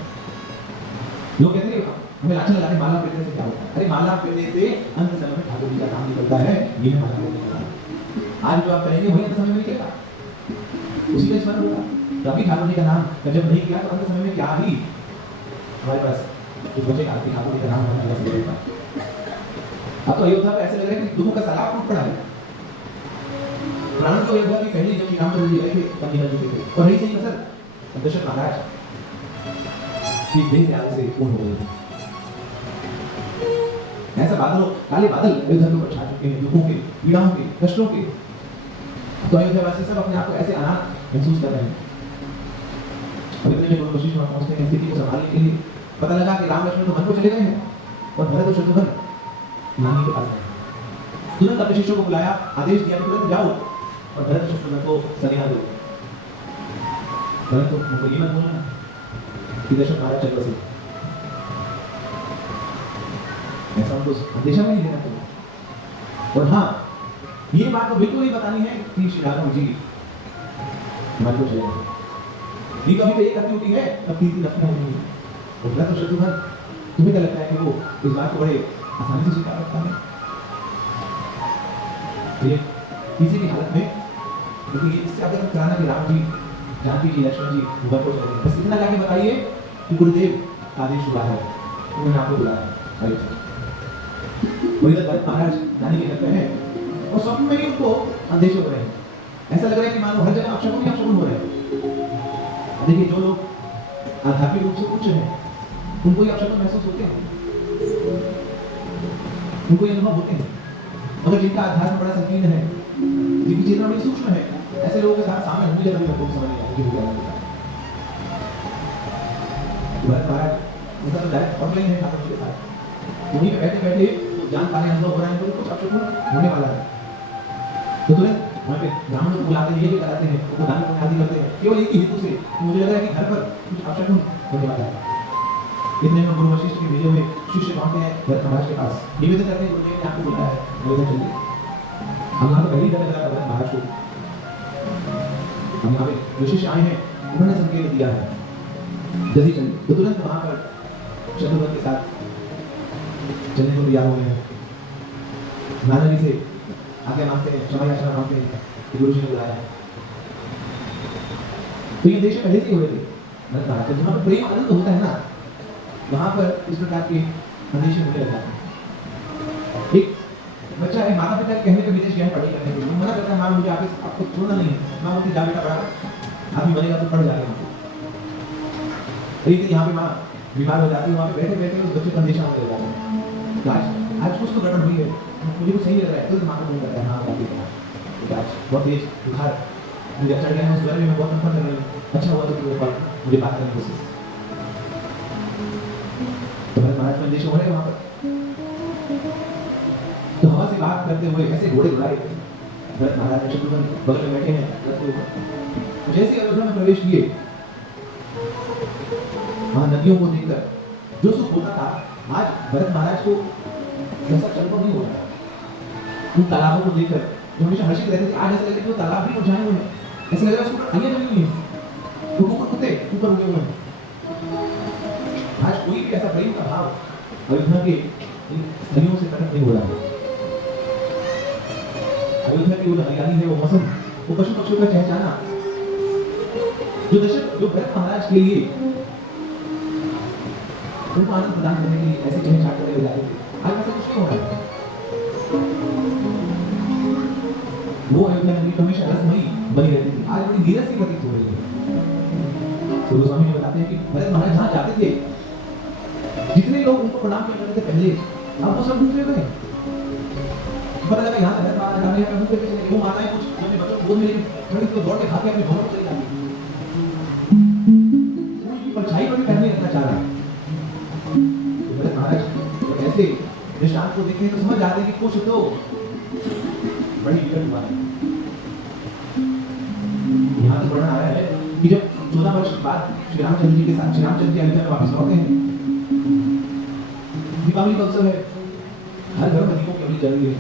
लोग कहते हैं हमें लाठी लगाने माला फेरने से क्या होता है? अरे माला फेरने से अंत समय में ठाकुर जी का नाम निकलता है, ये माला फेरने का नाम। आज जो आप करेंगे वही अंत समय में निकलेगा, उसी का स्मरण होगा। तो अभी ठाकुर जी का नाम जब नहीं किया तो अंत समय में क्या ही हमारे पास कुछ बचेगा कि ठाकुर जी का नाम हमारे पास रहेगा। अब तो अयोध्या ऐसे लग रहा है कि दुखों का सैलाब टूट पड़ा है। प्राण तो अयोध्या की पहली जब श्री रामचंद्र जी गए थे तब निकल चुके थे, और नहीं सही असर दशरथ महाराज की देह त्याग से पूर्ण हो गई। ऐसा बादलों काले बादल अयोध्या के ऊपर छा चुके हैं, दुखों के, पीड़ाओं के, कष्टों के। तो अयोध्यावासी सब अपने आप को ऐसे अनाथ महसूस कर रहे हैं। अब इतने में गुरु वशिष्ठ वहां पहुंचते हैं स्थिति को संभालने के लिए। पता लगा कि राम लक्ष्मण तो वन को चले गए हैं और भरत और शत्रुघ्न नानी के पास गए। तुरंत अपने शिष्यों को बुलाया, आदेश दिया कि तुरंत जाओ और भरत शत्रुघ्न को सनिहा दो। परंतु उनको ये मत बोलना कि दशरथ महाराज चल बसे, ऐसा उनको अंदेशा में नहीं देना चाहिए। और हाँ, ये बात तो बिल्कुल नहीं बतानी है कि श्री राघव जी हमारे को चले ये कभी तो एक गति होती है, तब तीन तीन अपनी होती है। और भरत और शत्रुघ्न, तुम्हें क्या लगता है कि वो इस बात को बड़े आसानी से स्वीकार करता है? ये किसी भी हालत में, क्योंकि इससे आगे कराना कि राम जी, जानकी जी, लक्ष्मण जी ऊपर को चले। बस इतना जाके बताइए कि गुरुदेव का आदेश हुआ है, उन्होंने आपको बुलाया है। और इधर भरत महाराज नानी के घर पे हैं और स्वप्न में ही उनको अंदेशे हो रहे हैं। ऐसा लग रहा है कि मानो हर जगह अपशकुन ही अपशकुन हो रहे हैं। देखिए, जो लोग आध्यात्मिक रूप से उच्च हैं, उनको ये अपशकुन महसूस होते हैं, उनको ये अनुभव होते हैं। मगर जिनका अध्यात्म बड़ा संकीर्ण है, जिनकी चेतना बड़ी सूक्ष्म है, ऐसे लोगों के साथ सामने होंगे जब भी समझ नहीं आएगी क्या है। भरत महाराज उनका तो डायरेक्ट ऑनलाइन है ठाकुर जी के साथ, वहीं पे बैठे बैठे तो जान पाने अनुभव हो रहा है, कुछ अपशकुन होने वाला है। तो तुरंत वहाँ पे ब्राह्मणों को बुलाते हैं, ये भी कराते हैं, उनको दान पुण्य आदि करते हैं, केवल एक ही हेतु से, मुझे लग रहा है कि घर पर कुछ अपशकुन होने वाला है। इतने में गुरु वशिष्ठ के भेजे हुए शिष्य पहुंचते हैं भरत महाराज के पास, निवेदन करते हैं, गुरुदेव ने आपको बुलाया है, निवेदन चलिए। हम यहाँ पहली डर लगा भरत महाराज को, हम यहाँ पे जो शिष्य आए हैं उन्होंने संकेत दिया है, जल्दी चलिए। तो तुरंत वहाँ पर शत्रुघ्न के साथ चलने को तैयार हुए हैं। नाना जी से आगे मांगते हैं, क्षमा याचना मांगते हैं कि गुरु जी ने बुलाया है। तो ये देश पहले से हुए थे भरत महाराज, तो जहाँ पर प्रेम आनंद होता है ना, वहां पर इस प्रकार के अंदेशे होने लगा। एक बच्चा है, माता पिता कहने पे विदेश गया पढ़ाई करने के लिए, मना करता है, माँ मुझे आपको छोड़ना नहीं है। माँ बोलती जा बेटा पढ़ा, आप भी बनेगा तो पढ़ जाएगा। एक दिन यहाँ पे माँ बीमार हो जाती है, वहाँ पे बैठे बैठे उस बच्चे का अंदेशा होने लगा है। आज कुछ तो गड़बड़ हुई है, मुझे कुछ सही लग रहा है, तो माँ को फोन करता है, हाँ बाकी आज बहुत तेज बुखार मुझे चढ़ गया है, उस गर्मी में बहुत कंफर्ट कर रही हूँ, अच्छा हुआ तो मुझे बात करने की कोशिश। तो भरत महाराज में अंदेशे हो रहे हैं वहाँ पर। तो हवा से बात करते हुए ऐसे घोड़े उड़ाए भरत महाराज शत्रुघ्न बगल में बैठे हैं। जैसे अयोध्या में प्रवेश किए, वहां नदियों को देखकर जो सुख होता था, आज भरत महाराज को ऐसा अनुभव नहीं हो रहा। उन तालाबों को देखकर जो हमेशा हर्षित रहते थे, आज ऐसा लग रहा है कि वो तालाब भी मुरझाए हुए हैं, ऐसा लग रहा है उसके ऊपर आलियां जमी हुई हैं, वो ऊपर कुत्ते ऊपर उड़े हुए हैं। आज कोई भी ऐसा प्रेम का भाव अयोध्या के इन नदियों से प्रकट नहीं हो रहा है। अयोध्या की वो हरियाली है, वो मौसम, वो पशु पक्षियों का चहचहाना, जो भरत महाराज के लिए उनको आनंद प्रदान करने के लिए ऐसे चहचहा कर रहे थे, आज ऐसा कुछ नहीं हो रहा है। वो अयोध्या नगरी हमेशा रसमयी बनी रहती थी, आज बड़ी नीरस की प्रतीत हो रही है। तो गोस्वामी जी बताते हैं कि भरत महाराज जहाँ जाते थे, जितने लोग उनको प्रणाम किया करते थे पहले, अब वो सब दूसरे गए। पता लगा यहाँ भरत महाराज आ रहे हैं, दूसरे चले गए। वो माताएं कुछ अपने बच्चों को गोद में लेके थोड़ी तो दौड़ के खा के अपने घरों में चली जाती। उनकी परछाई पर भी पैर नहीं रखना चाह रहा है। भरत महाराज ऐसे दृष्टांत को देखते हैं तो समझ जाते हैं कि कुछ तो बड़ी विकट बात है। यहाँ तक वर्णन आया है कि जब 14 वर्ष के बाद श्री रामचंद्र जी के साथ श्री रामचंद्र जी अयोध्या में वापस लौटे हैं, दीपावली का उत्सव है, हर घर में दीपों की अग्नि जल रही है।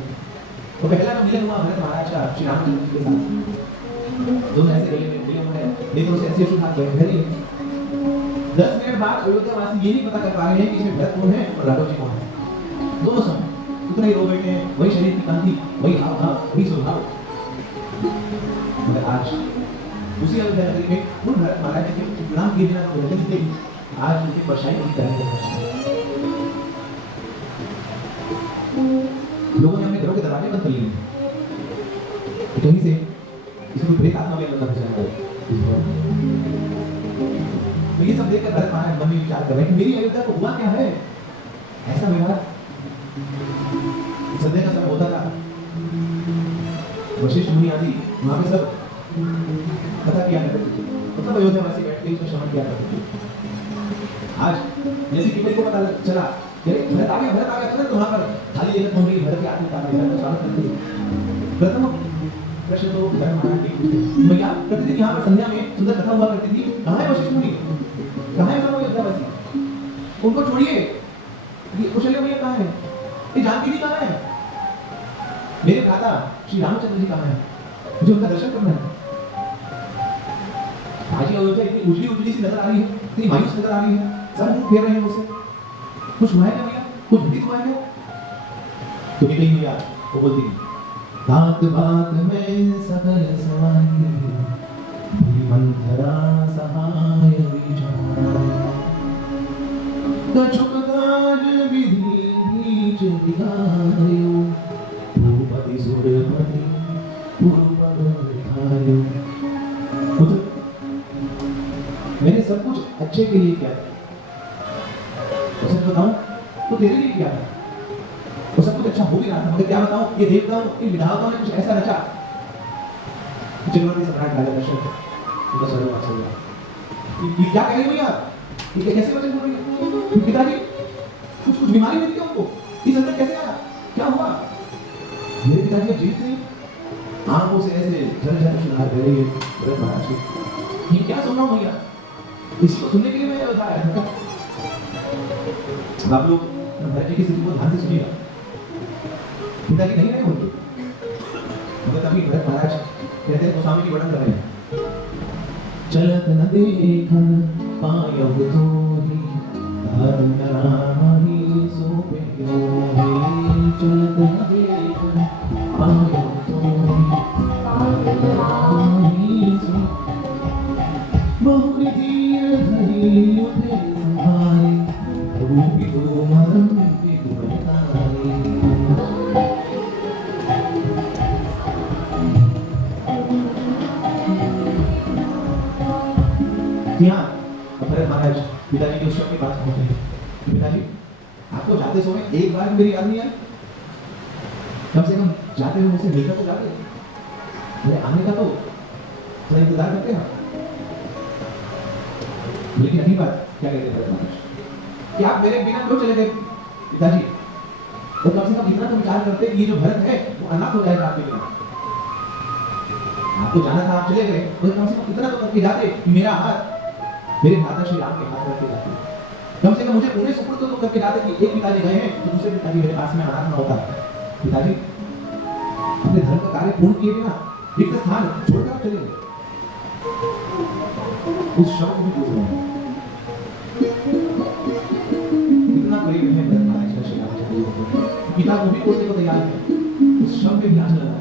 तो पहला जो मिलन हुआ भरत महाराज का श्री रामचंद्र जी के साथ, दोनों ऐसे गले में मिले हुए हैं, नेत्रों से ऐसे हाथ बह रही है। 10 मिनट बाद अयोध्या वासी ये नहीं पता कर पा रहे हैं कि इसमें भरत कौन है और राघव जी कौन है। दोनों समय उतने ही रो बैठे हैं, वही शरीर की कांति, वही हाव भाव, वही स्वभाव। मगर आज उसी अयोध्या नगरी में उन भरत महाराज के प्रणाम किए बिना तो रहते थे, आज उनकी परछाई उनकी तरह है। लोगों ने अपने घरों के दरवाजे बंद कर लिए, कहीं से किसी को प्रेत आत्मा में अंदर घुस जाएगा। तो ये सब देखकर भरत महाराज मन में विचार कर रहे हैं कि मेरी अयोध्या को हुआ क्या है, ऐसा व्यवहार संध्या का समय होता था, वशिष्ठ मुनि आदि वहां पे सब कथा किया करते थे, मतलब अयोध्यावासी बैठ के उसका श्रवण किया करते थे। आज जैसे कि मेरे को पता चला भरत आ गया तुरंत वहां पर थाली लेकर पहुंच गई, भरत के आदमी का स्वागत करते हैं। प्रथम प्रश्न तो धर्म महाराज जी पूछते भैया प्रतिदिन यहाँ पर संध्या में सुंदर कथा हुआ करती थी, कहाँ है वशिष्ठ मुनि, कहाँ है सब अयोध्यावासी, उनको छोड़िए, ये कौशल्य भैया कहाँ है, ये जानकी जी कहाँ है, मेरे भ्राता श्री रामचंद्र जी कहाँ है, मुझे उनका दर्शन करना है। आज ये अयोध्या इतनी उजली उजली सी नजर आ रही है, इतनी मायूस नजर आ रही है, सब मुंह फेर रहे हैं मुझसे, कुछ हुआ है क्या भैया, कुछ घटित हुआ है क्या? तो भी कहीं भैया वो बोलती बात बात में सकल सवाई मंथरा सहाय विचार कछुकदार विधि बीच दिखायो भूपति सुरपति पूर्व धार्यो। मैंने सब कुछ अच्छे के लिए किया, सच बताऊं तो तेरे लिए किया था, तो सब कुछ अच्छा हो भी रहा था, मगर क्या बताऊं ये देवताओं इन विधायकों ने कुछ ऐसा रचा, चक्रवर्ती सम्राट राजा दशरथ उनका सर्वनाश हो गया। ये क्या कह रही भैया, ये कैसे वचन बोल रही है? पिताजी कुछ बीमारी हुई थी उनको, ये संकट कैसे आया, क्या हुआ? मेरे पिताजी अब जीवित नहीं, आंखों से ऐसे झरझर सुनाई दे रही है भरत महाराज की। ये क्या सुन रहा हूं भैया, इसी को सुनने के लिए मैं बताया। आप लोग भरत जी की स्थिति को ध्यान से सुनिएगा, पिताजी नहीं रहे होंगे, मगर तभी भरत महाराज कहते हैं गोस्वामी जी वर्णन कर रहे हैं, चलत न देखन पायब तोहि धर्म राही सो पेयोहि, चलत न देखन पायब तोहि धर्म राही सो बहुरिधि धरि उठे संहारे रूपी दो मरम भरत महाराज पिताजी के उस के पास पहुंचे, पिताजी आपको जाते समय एक बार मेरी याद नहीं आई, कम से कम जाते हुए मुझसे मिलकर तो जाते, मेरे आने का तो थोड़ा इंतजार करते हैं। लेकिन अभी बात क्या कहते भरत महाराज कि आप मेरे बिना क्यों चले गए पिताजी, तो कम से कम इतना तो विचार करते कि ये जो भरत है वो अनाथ हो जाएगा आपके बिना, आपको जाना था आप चले गए, तो कम से कम इतना तो करके जाते मेरा हाथ मेरे भ्राता श्री राम के हाथ रखे जाते, कम से कम मुझे उन्हें सुपुर्द तो करके जाते कि एक पिताजी गए हैं तो दूसरे पिताजी मेरे पास में अनाथ न होता। पिताजी अपने धर्म का कार्य पूर्ण किए बिना रिक्त स्थान छोड़कर चले गए, उस शब्द को भी पूछ रहे हैं, इतना प्रेम है भरत महाराज का श्री रामचंद्र जी, पिता को भी कोसने को तैयार है, उस शब्द पे भी आंच लगा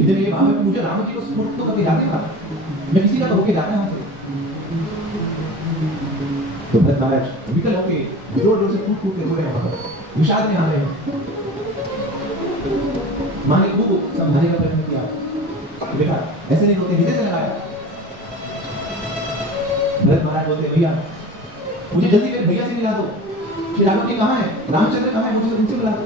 इधर ये भाव है कि मुझे राम जी को सुपुर्द तो करके जाते था, मैं किसी का तो होके जाता हूं। तो भरत महाराज विकल होके जोर जोर से कूद कूद के रो रहे हैं, विषाद में आ रहे हैं। मां ने खूब समझाने का प्रयत्न किया, बेटा ऐसे नहीं होते, हृदय से लगाया। भरत महाराज बोलते भैया मुझे जल्दी मेरे भैया से मिला दो, श्री राम जी कहाँ है, रामचंद्र कहाँ है, मुझे उनसे मिला दो।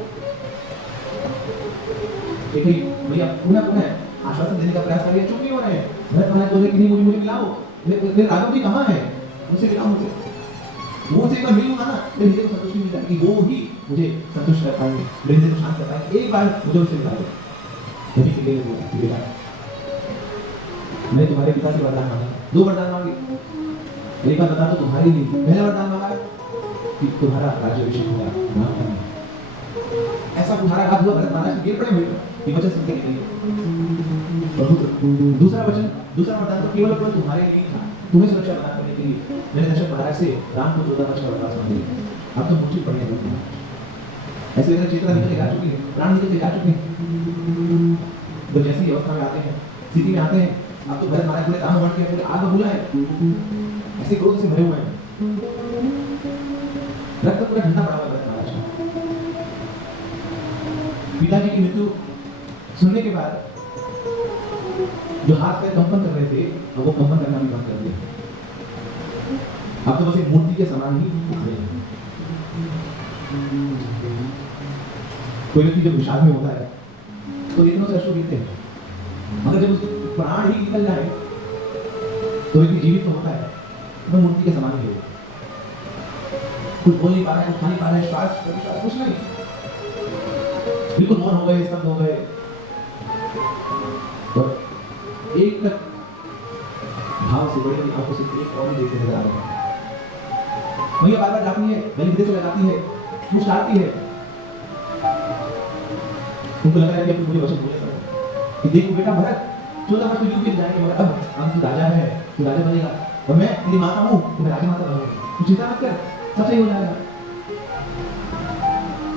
भैया पुनः पुनः आश्वासन देने का प्रयास करिए, चुप नहीं हो रहे हैं। भरत महाराज बोले कि नहीं मुझे मिलाओ, मेरे राघव जी कहाँ है, उनसे मिलाओ मुझे, वो से एक बार मिलूंगा ना मेरे हृदय को संतुष्टि मिल जाएगी, वो ही मुझे संतुष्ट कर पाएंगे, मेरे हृदय को शांत कर पाएंगे, एक बार मुझे उनसे मिला दो। तभी के लिए बोला बेटा मैं तुम्हारे पिता से वरदान मांगा, दो वरदान मांगे, एक बार बता तो तुम्हारे लिए पहला वरदान मांगा कि तुम्हारा राज्याभिषेक होगा नाम करना, ऐसा तुम्हारा हाथ हुआ भरत महाराज गिर पड़े हुए ये वचन सुनते के लिए। और दूसरा वचन दूसरा वरदान तो केवल तुम्हारे लिए था, तुम्हें सुरक्षा प्रदान करने के लिए मैंने दशरथ महाराज से राम को 14 वर्ष का वनवास मांग लिया, अब तो मूर्छित पड़ने लगे, ऐसे अगर चेतना निकल जा चुकी है, प्राण निकल जा चुके हैं, तो जैसी अवस्था में आते हैं स्थिति में आते हैं, अब तो भरत महाराज पूरे राम वर्ण के पूरे आग बुला है, ऐसे क्रोध से भरे हुए हैं, रक्त पूरा ठंडा पड़ा हुआ है भरत महाराज का। पिताजी की मृत्यु सुनने के बाद जो हाथ पैर कंपन कर रहे थे अब वो कंपन करना भी बंद कर दिया, अब तो बस एक मूर्ति के समान ही खड़े हैं। कोई व्यक्ति जब विषाद में होता है तो इतनों से अश्रु गिरते हैं, मगर जब उसके प्राण ही निकल जाए तो व्यक्ति जीवित तो होता है, वो मूर्ति के समान ही है, कुछ बोल नहीं पा रहा है, कुछ खा नहीं पा रहा है, श्वास कुछ नहीं, बिल्कुल मौन हो गए, स्तब्ध हो गए। और एक तक भाव से बड़ी बड़ी आंखों से एक और भी देखते नजर आ रहे हैं। भैया बार बार जाती है, गली गली से लगाती है, कुछ डालती है, उनको लग रहा है कि अब मुझे वचन बोले कि देखो बेटा भरत 14 वर्ष तो यूं बीत जाएंगे, मगर अब तू राजा है, तू राजा बनेगा और मैं तेरी माता हूँ, तो मैं राजमाता बनूंगी, तू चिंता मत कर, सब सही हो जाएगा।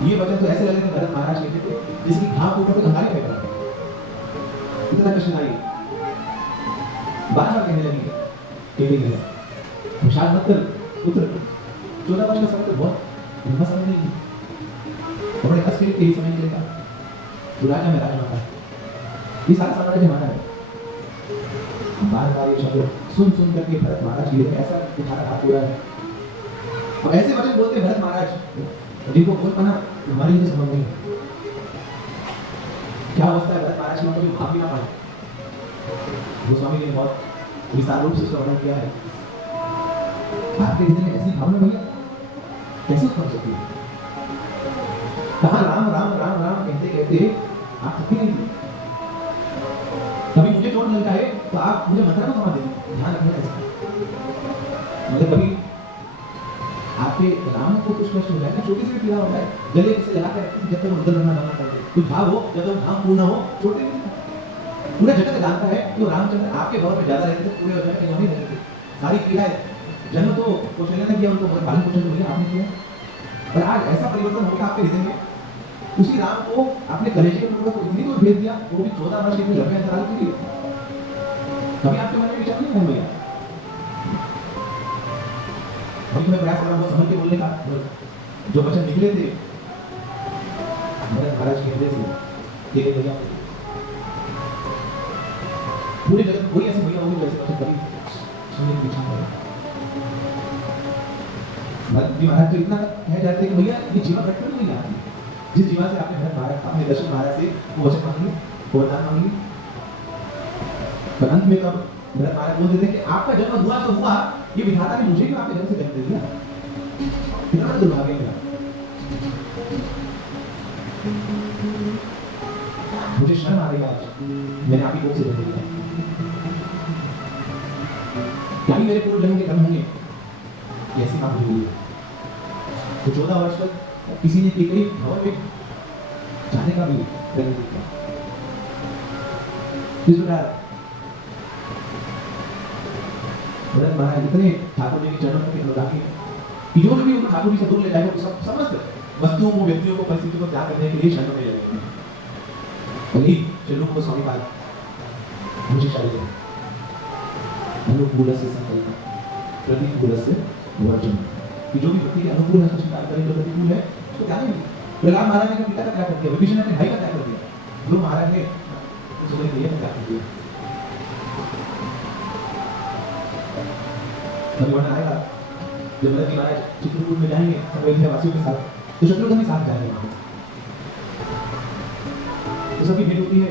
ये वचन तो ऐसे लग रहे थे भरत महाराज कहते थे जिसकी घाव के ऊपर कोई अंगारी फेंक रहा है, इतना कठिनाई बार बार कहने लगी कि विषाद मत कर पुत्र, 14 वर्ष का समय तो बहुत लंबा समय नहीं है, बड़े हंस खेल के ही समय निकलेगा, तू राजा में राजमाता, ये सारा साम्राज्य हमारा है। बार बार ये शब्द सुन सुन करके भरत महाराज जी ऐसा तुम्हारा हाथ पूरा है, और ऐसे वचन बोलते भरत महाराज जिनको बोल पाना हमारी लिए संभव नहीं। क्या अवस्था है भरत महाराज की, उनको भाव भी ना पाए। गोस्वामी ने बहुत विस्तार रूप से इसका वर्णन किया है। आपके हृदय में ऐसी भावना भैया कैसे उत्पन्न होती है? कहाँ राम राम राम राम कहते कहते आप थके नहीं, कभी मुझे चोट लगता है तो आप मुझे मंत्रा को थमा देंगे, ध्यान रखना ऐसा। मतलब कभी आपके राम को कुछ कष्ट हो जाए, छोटी सी पीड़ा होता है, गले से लगा के जब तक उधर रहना पड़ता है, कुछ घाव हो जब तक घाव पूर्ण हो, छोटे पूरा जगत जानता है कि रामचंद्र आपके गौर में ज्यादा रहते थे, पूरे हो जाए कहीं नहीं रहते थे, सारी पीड़ा जन्म तो कौशल्या ने किया, उनको पालन पोषण तो भैया आपने किया, पर आज ऐसा परिवर्तन होगा आपके हृदय में, उसी राम को आपने कलेजे के पूर्वक इतनी दूर भेज दिया, वो भी 14 वर्ष के लंबे अंतराल के लिए। कभी आपके मन में विचार नहीं आया भैया? अभी मैं प्रयास कर रहा हूँ समझ के बोलने का, जो वचन निकले थे भरत महाराज के हृदय से, कि भैया पूरे जगत में कोई ऐसी भैया होगी वैसे वचन कभी सुनने की इच्छा नहीं। भरत जी महाराज तो इतना कह जाते कि भैया ये जीवन रखकर नहीं आती, जिस जीवन से आपने भरत महाराज अपने दशरथ महाराज से वो वचन मांगी, वो वरदान मांगी, पर अंत में तब भरत महाराज बोल देते कि आपका जन्म हुआ तो हुआ, ये विधाता ने मुझे क्यों आपके घर से जन्म दे दिया, कितना दुर्भाग्य है। मुझे शर्म आ रही है आज, मैंने आप ही को से जन्म दिया, क्या ही मेरे पूर्व जन्म के कर्म होंगे, ऐसी बात हुई है। तो 14 वर्ष तक किसी ने की गई भवन में जाने का भी प्रयत्न किया। इस प्रकार भरत महाराज इतने ठाकुर जी के चरणों में अनुरागी कि जो भी उनको ठाकुर जी से दूर ले जाएगा, वो समस्त वस्तुओं को, व्यक्तियों को, परिस्थितियों को त्याग करने के लिए शरणों में लगेंगे। वही चलो को स्वामी पाद मुझे चाहिए अनुकूल से संकल्प, प्रतिकूल से वर्जन, कि जो भी व्यक्ति के अनुकूल है उसको स्वीकार करें, जो प्रतिकूल है उसको त्याग नहीं। प्रहलाद महाराज ने पिता का त्याग कर दिया, विभीषण ने अपने भाई का त्याग कर दिया, ध्रुव महाराज ने उसने दिया का त्याग कर दिया। वर्णन आएगा जब भरत जी महाराज चित्रकूट में जाएंगे अयोध्या वासियों के साथ, तो शत्रुघ्न भी साथ जाएंगे वहां, तो सभी भेंट होती है।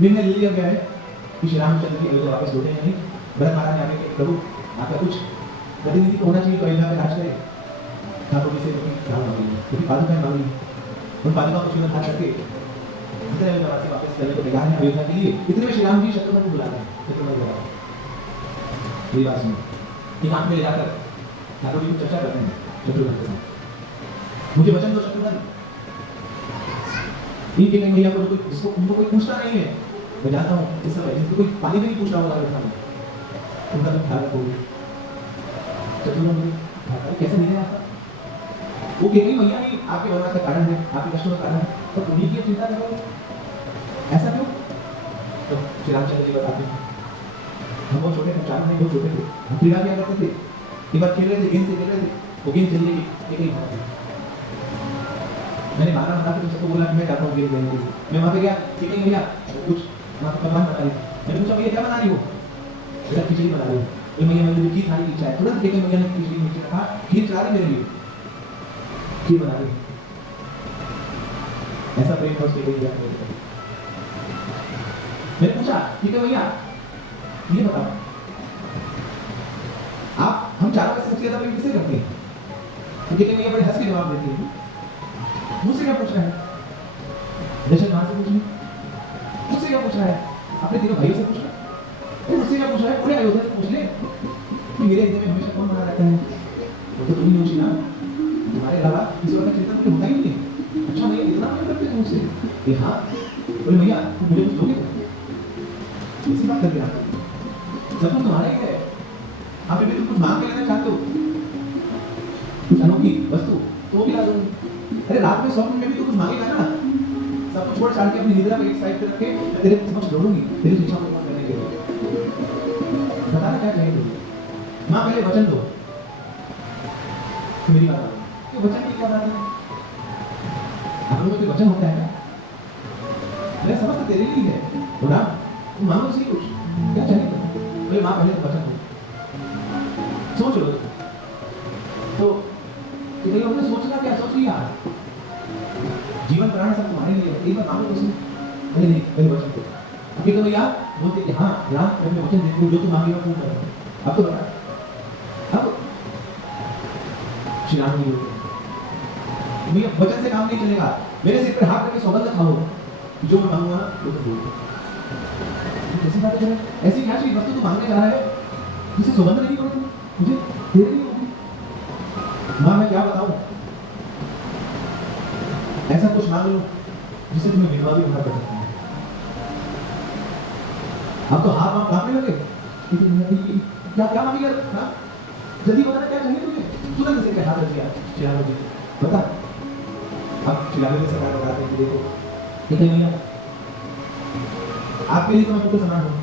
निर्णय ले लिया गया है कि श्री रामचंद्र की अयोध्या वापस लौटेंगे नहीं। भरत महाराज ने आगे प्रभु आपका कुछ प्रतिनिधि तो होना चाहिए तो अयोध्या में राज करे, ठाकुर जी से राम मांगेंगे, क्योंकि पादुकाएं मांगी, उन पादुकाओं को शिवधार करके इतने अयोध्यावासी वापस करने को तैयार है अयोध्या के लिए। इतने में श्री राम जी शत्रुघ्न को बुला रहे हैं, शत्रुघ्न बुला रहे हैं ये बात सुनो, दिमाग में ले जाकर ठाकुर जी को चर्चा करते हैं शत्रुघ्न के साथ, मुझे वचन दो शत्रुघ्न, इनके कहीं भैया को कोई इसको उनको कोई पूछता नहीं है, मैं जानता हूँ इस समय जिसको कोई पानी भी नहीं पूछ रहा होगा अयोध्या में, उनका तो ख्याल रखोगे। शत्रुघ्न कैसे मिले आपका, वो कहेंगे भैया नहीं आपके वनवास का कारण है, आपके कष्टों का कारण है, तो उन्हीं की चिंता करोगे, ऐसा क्यों? तो श्री रामचंद्र जी बताते हैं हम बहुत छोटे थे, 4 महीने बहुत छोटे थे, हम क्रीड़ा किया करते थे, एक बार खेल रहे थे, गेंद से खेल रहे थे, वो गेंद चली गई एक ही भाग गई, मैंने 12 बता के सबको बोला कि मैं जाता हूँ गेंद लेने के लिए, मैं वहाँ पे गया, ठीक है भैया कुछ वहाँ पे पकवान बना रही, मैंने पूछा भैया क्या बना रही हो, बेटा खिचड़ी बना रही हूँ, ये भैया मैंने खीर खाने की इच्छा है, तुरंत देखे भैया ने खिचड़ी नीचे रखा, खीर चला रही मेरे लिए, खीर बना रही, ऐसा प्रेम फर्स्ट लेके दिया मैंने पूछा ठीक है भैया ये बताओ आप हम चारों में सबसे ज्यादा प्रेम किसे करते हैं? तो कहते भैया बड़े हंस के जवाब देते हैं मुझसे क्या पूछ रहा है? दर्शन कहां से पूछ रहे? मुझसे क्या पूछ रहा है? अपने तीनों भाइयों से पूछ रहे? मुझसे क्या पूछ रहा है? पूरे अयोध्या से पूछ ले कि मेरे हृदय में हमेशा कौन बना रहता है? वो तो तुम ही होशी ना, तुम्हारे अलावा किसी और का चिंतन मुझे होता ही नहीं। अच्छा भैया इतना प्रेम करते हो मुझसे? कि हाँ बोले भैया तुम मुझे कुछ दोगे? ऐसी बात कर रहे आप सब कुछ तुम्हारा ही है, आप भी कुछ मांग के लेना चाहते हो कुछ अनोखी वस्तु तो भी ला दूंगी। अरे रात में स्वप्न में भी तो कुछ मांगेगा ना, सब कुछ छोड़ छाड़ के अपनी निद्रा को एक साइड पे रख के मैं तेरे समक्ष दौड़ूंगी तेरी इच्छा को पूर्ण करने के लिए। बताना क्या चाहिए तुझे? मां पहले वचन दो तो मेरी बात मानो। ये वचन की क्या बात है? आप लोगों के वचन होता है ना, मैं समझ तो तेरे लिए है तो ना तुम मांगो सही कुछ क्या चाहिए? बोले मां पहले तो वचन दो। सोच लो तो कई लोगों ने सोचना क्या सोच लिया जीवन प्राण सब तुम्हारे लिए एक बार मांगो उसने अरे नहीं पहले वचन दो क्योंकि तो भैया बोलते कि हाँ राम मैं वचन देती हूँ जो तुम मांगे मैं पूर्ण करूँगा। अब तो बता अब श्री राम जी बोलते भैया वचन से काम नहीं चलेगा, मेरे सिर पर हाथ रख के सौगंध खाओ जो मैं मांगूंगा वो तो बोलो। कैसी बात है? ऐसी क्या चीज वस्तु तू मांगने जा रहा है जिसे सौगंध नहीं करो तुम मुझे तेरे लिए होगी? मां मैं क्या बताऊं ऐसा कुछ मांग लो जिससे तुम्हें विधवा भी उधार कर सकता हूं। अब तो हाथ कांपने लगे क्या क्या मांगी यार? हाँ जल्दी बताना क्या चाहिए तुझे? तुरंत से क्या हाथ रख दिया चिराग जी बता। अब चिराग जी सरकार बताते हैं देखो ठीक है भैया आपके लिए तो मैं तुमको समान हूं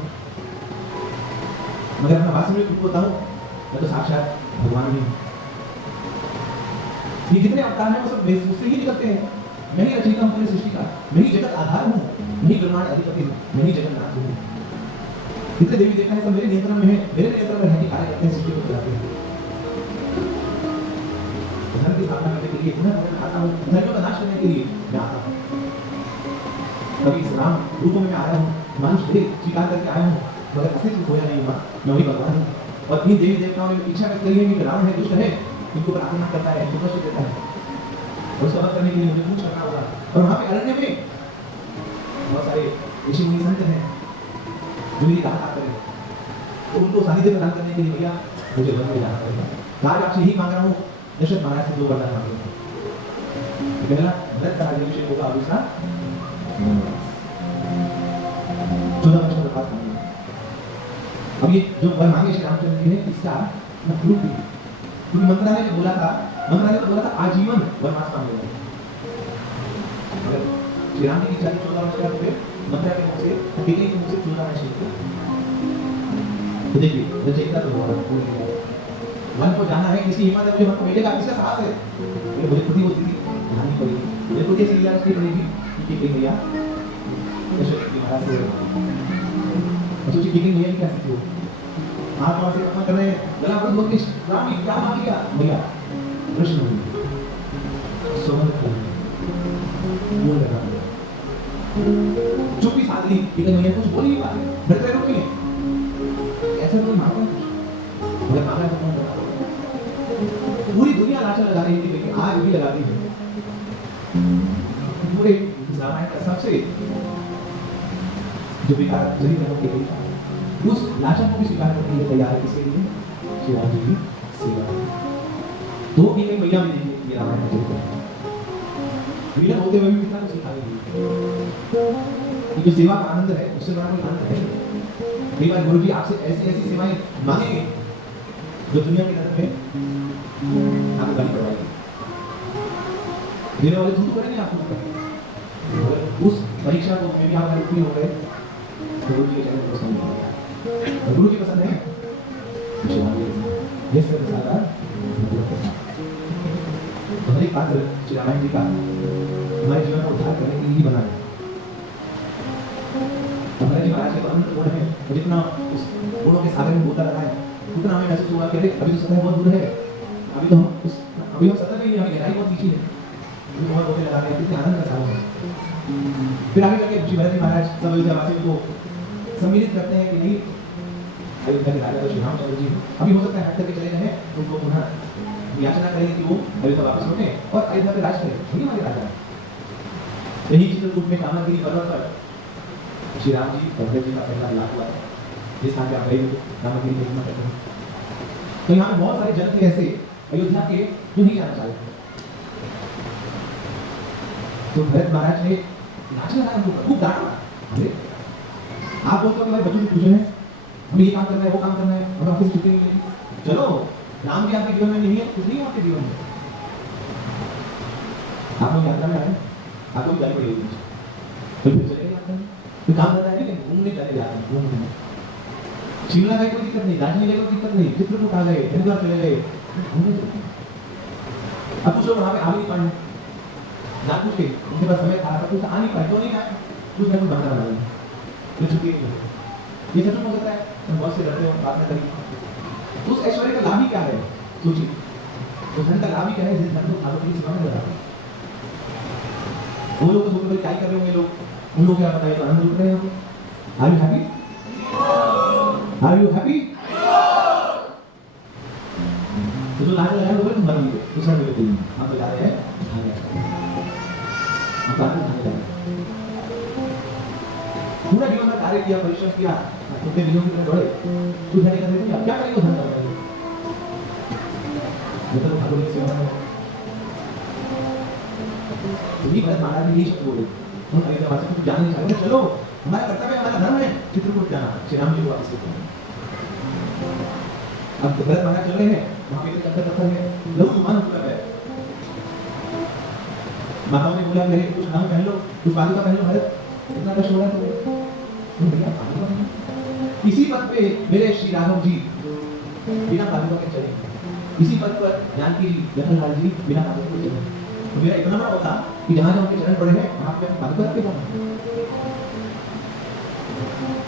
मगर अपना वास्तव में तुमको बताऊं मैं तो साक्षात भगवान ही हूं। ये जितने अवतार हैं वो सब मुझसे ही निकलते हैं। मैं ही रचयिता हूं पूरी सृष्टि का, मैं ही जगत आधार हूं, मैं ही ब्रह्मांड अधिपति हूं, मैं ही जगन्नाथ हूं। जितने देवी देखा है सब मेरे नियंत्रण में है, मेरे नियंत्रण में रहकर कार्य करते हैं, सृष्टि को चलाते हैं। धर्म की स्थापना करने के लिए पुनः मैं आता हूं, धर्मों का नाश करने के लिए मैं आता हूं। कभी इस राम रूप में मैं आया हूं, मानुष देह स्वीकार करके आया हूं मगर अस्तित्व खोया नहीं हुआ, मैं वही भगवान हूं। और इन देवी देवताओं ने इच्छा व्यक्त करी है कि रावण है दुष्ट है इनको पर आक्रमण करता है इनको कष्ट देता है और उसका वध करने के लिए मुझे कुछ करना होगा। और वहां पे अरण्य में बहुत सारे ऋषि मुनि संत हैं जो मेरी कहा करें तो उनको सानिध्य प्रदान करने के लिए भैया मुझे वन में जाना पड़ेगा। आज आपसे यही मांग रहा हूँ दशरथ महाराज से 2 वरदान मांगे। पहला भरत का राज्याभिषेक होगा और दूसरा 14 वर्ष का बाद मांगे। अब ये जो वर मांगे श्री रामचंद्र जी ने इसका प्रूफ भी क्योंकि मंत्रालय ने बोला था आजीवन वनवास मांगेगा। अगर श्री राम जी की 14 वर्ष का फिर मंत्रालय के मुंह से ठीक है कि मुझसे 14 वर्ष नहीं तो देखिए रचयिता तो बहुत भूल गया वन को जाना है किसकी हिम्मत है मुझे वन को मिलेगा किसका साहस है ये मुझे खुद ही होती थी ध्यान नहीं पड़ेगी मेरे को कैसी लीला उसकी पड़ेगी ठीक है भैया दशरथ जी महाराज से सोचिए कि भैया क्या सीखी हो आप वहां से अपना कर रहे हैं गला पर बोल के राम जी क्या मांग लिया भैया प्रश्न हुई समझ बोल रहा चुप्पी साध ली कि भैया कुछ बोल नहीं पाते डर रहे लोग ऐसा कोई मांगा मगर मांगा तो कौन बता पूरी दुनिया लाचा लगा रही थी लेकिन आज भी लगाती है पूरे रामायण का सबसे जो विकार जरी धर्म के लिए उस लाचा को भी स्वीकार करने के लिए तैयार है किसके लिए शिवाजी जी की सेवा तो भी नहीं भैया भी देखिए ये रामायण का चरित्र विलन होते हुए भी कितना कुछ सिखा रही है ये सेवा का आनंद है उससे बड़ा कोई आनंद है। कई बार गुरु जी आपसे ऐसी ऐसी सेवाएं मांगेंगे जो दुनिया की नजर में आपको गाली पड़वाएगी देने वाले झूठ करेंगे आपको उस परीक्षा को में भी आप उत्तीर्ण हो गए तो गुरु जी के चरण पसंद नहीं आएगा गुरु जी पसंद है ये सब सारा हर एक पात्र श्री रामायण जी का हमारे जीवन को उद्धार करने के लिए बना है। हमारे जी महाराज के तो अनंत गुण है जितना उस गुणों के सागर में होता रहा है उतना हमें महसूस हुआ कि अरे अभी तो सतह बहुत दूर है अभी तो हम सतह में ही हमें गहराई बहुत नीचे है बहुत होते लगा रहे हैं कितने आनंद का सागर है फिर आगे चल के श्री भरत जी महाराज सब अयोध्यावासियों को सम्मिलित करते हैं कि नहीं, अयोध्या के राजा तो श्री रामचंद्र जी अभी हो सकता है हट करके चले जाएं, उनको पुनः याचना करेंगे कि वो अयोध्या वापस लौटे और अयोध्या पे राज करें, वही हमारे राजा है। यही चित्रकूट में कामदगिरी पर्वत पर श्री राम जी और भरत जी का पहला मिलाप हुआ है, जिस स्थान पे आप गए हो कामदगिरी में घूमना करते हैं। तो यहाँ पे बहुत सारे जन थे ऐसे अयोध्या के जो नहीं जाना चाहते थे। तो भरत महाराज ने नाचना लगा, उनको खूब डांटा। अरे आप बोलते हो कि भाई बच्चों से पूछे हैं, हमें ये काम करना है, वो काम करना है, हम आपसे छुट्टी नहीं लेंगे, चलो नाम भी आपके जीवन में नहीं है, कुछ नहीं है आपके जीवन में, आप लोग यात्रा में आए, आपको भी जानी पड़ेगी, तो फिर चलेंगे यात्रा में, तो काम करना है, लेकिन घूमने चले जाते हैं, घूमने शिमला गए कोई दिक्कत नहीं, दार्जिलिंग गए कोई दिक्कत नहीं, चित्रकूट आ गए, हरिद्वार चले गए, घूमने चले। अब कुछ लोग वहाँ पे आ नहीं पाए, ना कुछ के उनके पास समय था, कुछ आ नहीं पाए, तो नहीं आए, कुछ ना कुछ बहाना बना लिया, तो छुट्टी नहीं मिली। ये सच में हो सकता है, हम बहुत से डरते हो, बात न करिए। उस ऐश्वर्य का लाभ ही क्या है, सोचिए, उस धन का लाभ ही क्या है, जिस धन को ठाकुर की सेवा में लगा। वो लोग तो सोचते हैं क्या ही कर रहे होंगे लोग, उन लोग क्या बताइए, तो आनंद लूट रहे हैं। Are you happy? Are you happy? तो जो लाज लगाए वो मर गए, दूसरा मिले कोई नहीं, आप तो जा रहे हैं खाने, आप खाने जा रहे हैं, पूरा जीवन में कार्य किया, परिश्रम किया, अपने दिनों की तरह दौड़े, कुछ नहीं करते थे, क्या करेंगे धन लगाएंगे, मतलब ठाकुर की सेवा में। तो ये भरत महाराज ने ये शब्द बोले, उन अयोध्यावासियों को जानने चाहिए, चलो हमारा कर्तव्य, हमारा धर्म है चित्रकूट जाना, श्री राम जी को वापस लेकर। अब भरत महाराज चल रहे हैं, वहां पे चक्कर पत्थर है, लहू विमान उतर है, माताओं ने बोला मेरे कुछ नाम पहन लो, कुछ पादुका पहन लो, भरत इतना कष्ट हो रहा है तो भैया पादुका नहीं। इसी पद पे मेरे श्री राघव जी बिना पादुका के चले, इसी पद पर जानकी जी, लखनलाल जी बिना पादुका के चले। तो मेरा इतना बड़ा होता कि जहां जहां उनके चरण पड़े हैं वहां पे पादुका रख के जाना।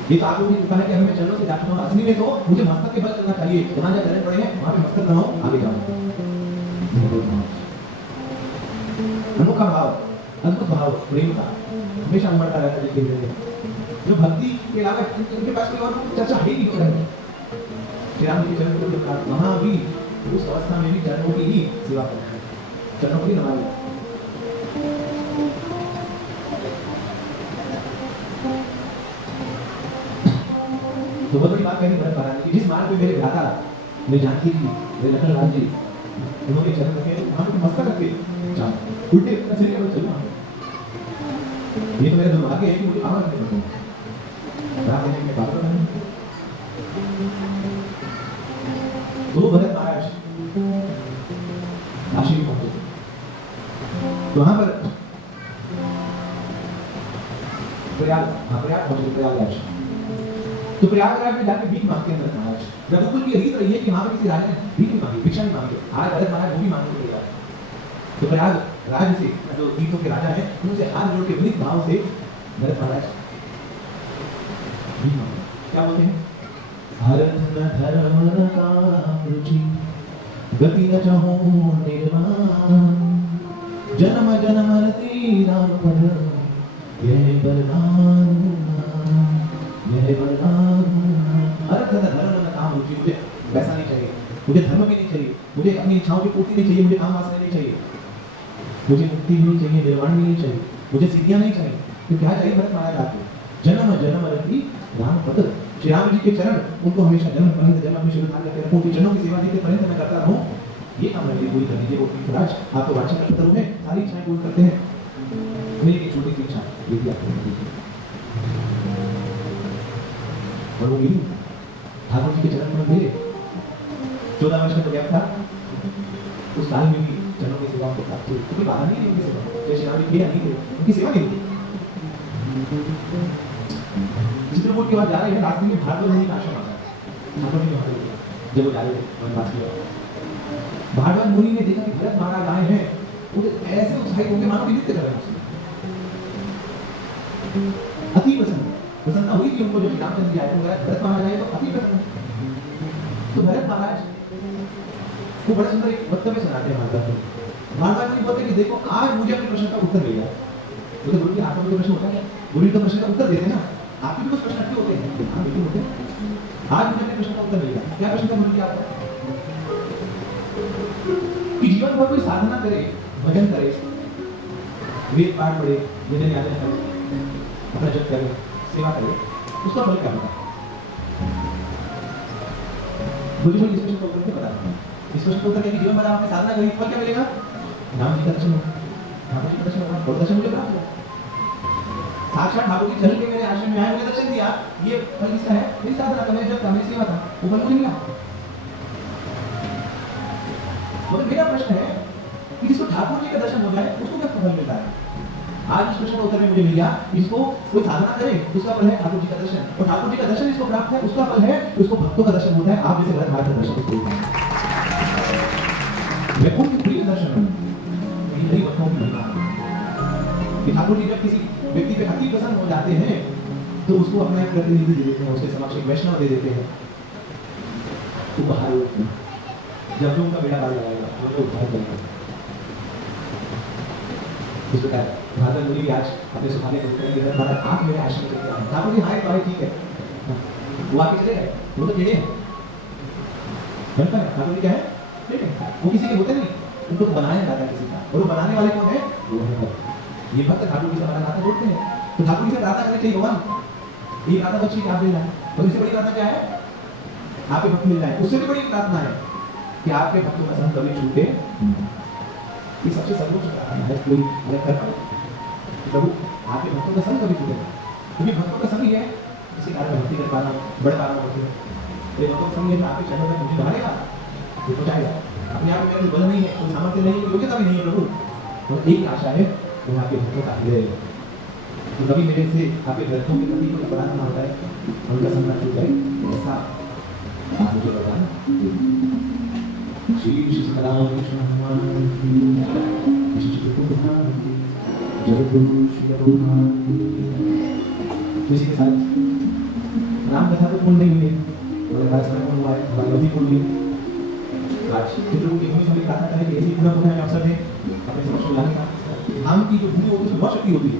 ये तो आप लोगों की कृपा है कि हमें चरणों से जाना हो, असली में तो मुझे मस्तक के बल चलना चाहिए, जहां जहां चरण पड़े हैं वहां पे मस्तक ना हो, आगे जाओ। अनोखा भाव, अद्भुत भाव प्रेम का हमेशा उमड़ता रहता है जिंदगी में, जो भक्ति के अलावा उनके पास कोई और चर्चा है ही नहीं हो रही। श्री राम जी के चरण को जब वहां भी उस अवस्था में भी चरणों की ही सेवा करना है, चरणों की नमाज। तो बहुत बड़ी बात कही भरत महाराज की, जिस मार्ग पे मेरे भ्राता, मेरे जानकी जी, मेरे लखनलाल जी, उन्होंने चरण रखे, वहां पे मस्तक रखे, उल्टे सिर के बल चलना। ये तो मेरा दुर्भाग्य है कि मुझे पावन करने पड़ते हैं, रात देने में पावन करना। तो भरत महाराज काशी में पहुंचे, तो वहां पर प्रयाग पहुंचे, प्रयागराज। तो प्रयागराज में जाके भीख मांगते हैं भरत महाराज। रघुकुल की रीत रही है कि वहां पर किसी राजा ने भीख नहीं मांगी, भिक्षा नहीं मांगी, आज भरत महाराज वो भी मांगने के लिए आए। तो प्रयागराज से जो तीर्थों के राजा हैं, उनसे हाथ जोड़ के विनीत भाव से भरत महाराज भीख मांगे। क्या बोलते हैं? हरन धर्म न काम रुचि, गति न चाहो निर्वाण, जन्म जन्म रति राम पद, यह बरदान, यह बरदान। हरन धर्म न काम रुचि, मुझे पैसा नहीं चाहिए, मुझे धर्म भी नहीं चाहिए, मुझे अपनी इच्छाओं की पूर्ति नहीं चाहिए, मुझे काम वासना नहीं चाहिए, मुझे मुक्ति भी नहीं चाहिए, निर्वाण भी नहीं चाहिए, मुझे सिद्धियां नहीं चाहिए। तो क्या चाहिए भरत महाराज आपको? जन्म जन्म रति राम पद, श्री राम जी के चरण, उनको हमेशा जन्म पर्यंत जन्म में शिरोधार्य करके रखूं, उनके चरणों की सेवा देते पर्यंत मैं करता रहूं, ये काम मेरे लिए पूरी कर दीजिए। वो तीर्थराज आपको वांछित कल्पतरु में सारी इच्छाएं पूर्ण करते हैं, मेरी एक छोटी सी इच्छा ये भी आपको दीजिए। और वो मिली ठाकुर जी के चरण में मेरे 14 वर्ष का गैप था, उस साल में भी चरणों की सेवा को प्राप्त हुई। कोई बाधा नहीं है उनकी सेवा, जैसे श्री राम जी नहीं थे, उनकी सेवा नहीं थी। चित्रकूट के बाद जा रहे हैं, रास्ते में भार्गव मुनि का आश्रम आता है, ठाकुर जी ने वहां लिया जब वो जा रहे थे वनवास की। भार्गव मुनि ने देखा कि भरत महाराज आए हैं, वो ऐसे उत्साहित होकर मानो नृत्य कर रहे हैं, अति प्रसन्नता हुई कि उनको जो श्री रामचंद्र जी आए थे, भरत महाराज आए तो अति प्रसन्न। तो भरत महाराज को बड़ा सुंदर एक वक्तव्य सुनाते हैं भार्गव मुनि। भार्गव मुनि बोलते कि देखो आज मुझे अपने प्रश्न का उत्तर मिल गया, तो गुरु जी आपका कोई प्रश्न होता है? गुरु जी तो प्रश्न का उत्तर देते हैं ना, आपके भी कुछ प्रश्न रखे होते हैं? हाँ बिल्कुल होते हैं। आज मुझे अपने प्रश्न का उत्तर मिलेगा। क्या प्रश्न था गुरु जी आपका? कि जीवन भर कोई साधना करे, भजन करे, वेद पाठ पढ़े, यज्ञ याचना करे, अपना जप करे, सेवा करे, उसका फल क्या होगा? मुझे इस प्रश्न का उत्तर पता है। इस प्रश्न का उत्तर है कि जीवन भर आपने साधना करी, फल क्या मिलेगा? राम जी का दर्शन होगा, ठाकुर जी का दर्शन होगा, और दर्शन मुझे प्राप्त होगा। साक्षात ठाकुर जी चल के मेरे आश्रम में आए, मुझे दर्शन दिया, ये फल किसका है? मेरी साधना का, मेरे जप का, मेरी सेवा का, वो फल मुझे मिला। मगर मेरा प्रश्न है कि जिसको ठाकुर जी का दर्शन हो जाए उसको क्या फल मिलता है? आज इस प्रश्न का उत्तर में मुझे मिल गया, इसको कोई साधना करे उसका फल है ठाकुर जी का दर्शन, और ठाकुर जी का दर्शन इसको प्राप्त है उसका फल है उसको भक्तों का दर्शन होता है। आप जैसे भरत महाराज का दर्शन होता है, मैं उनके प्रिय दर्शन हूं, यही भक्तों की महिमा है कि ठाकुर जी जब किसी व्यक्ति पे अति प्रसन्न हो जाते हैं तो उसको अपना एक प्रतिनिधि दे देते हैं, उसके समक्ष एक वैष्णव दे देते हैं, उपहार देते हैं। जब जो उनका बेड़ा पार लगाएगा तो उपहार देगा। इस प्रकार भागवत मुनि भी आज अपने सुखाने को उत्तर देकर महाराज आप मेरे आश्रम में चले आए। ठाकुर जी हाय तो हाय ठीक है, वो आके चले गए, वो तो कीड़े हैं, बनता है। ठाकुर जी क्या है? कीड़े हैं, वो किसी के होते नहीं, उनको तो बनाया जाता है किसी का, और वो बनाने वाले कौन है? वो है भक्त। ये भक्त ठाकुर जी से हमारा नाता जोड़ते हैं, तो ठाकुर जी से प्रार्थना करनी चाहिए, भगवान ये प्रार्थना बच्ची आप मिल जाए, और इससे बड़ी प्रार्थना क्या है? आपके भक्त मिल जाए। उससे भी बड़ी प्रार्थना है कि आपके भक्तों का संग कभी छूटे, ये सबसे सर्वोच्च प्रार्थना है, कोई अलग कर पाए। प्रभु आपके भक्तों का संग कभी छूटे, क्योंकि भक्तों का संग ही है इसी कारण भक्ति कर पाना, बढ़ पाना होती है। ये भक्तों का संग है, आपके चरणों में मुझे बढ़ाएगा, ये पहुंचाएगा। अपने आप में मेरे बल नहीं है, कोई सामर्थ्य नहीं है, योग्यता भी नहीं है प्रभु, तो एक आशा है वो आपके भक्तों का हृदय है। तो कभी मेरे से आपके भक्तों के प्रति कोई बढ़ाना होता है, उनका संग छूट जाए, ऐसा आप मुझे बताना। श्री सीताराम कृष्ण हनुमान की जय, जय गुरु श्री रघुनाथ। इसी के साथ राम कथा तो पूर्ण नहीं हुई, मगर राजस्थान पूर्ण हुआ है, हमारी अवधि पूर्ण हुई। आज चित्रकूट की भूमि सभी प्रार्थना करें कि ऐसी पुनः पुनः अवसर दें अपने समक्ष लाने का। धाम की जो भूमि होती है बहुत शक्ति होती है,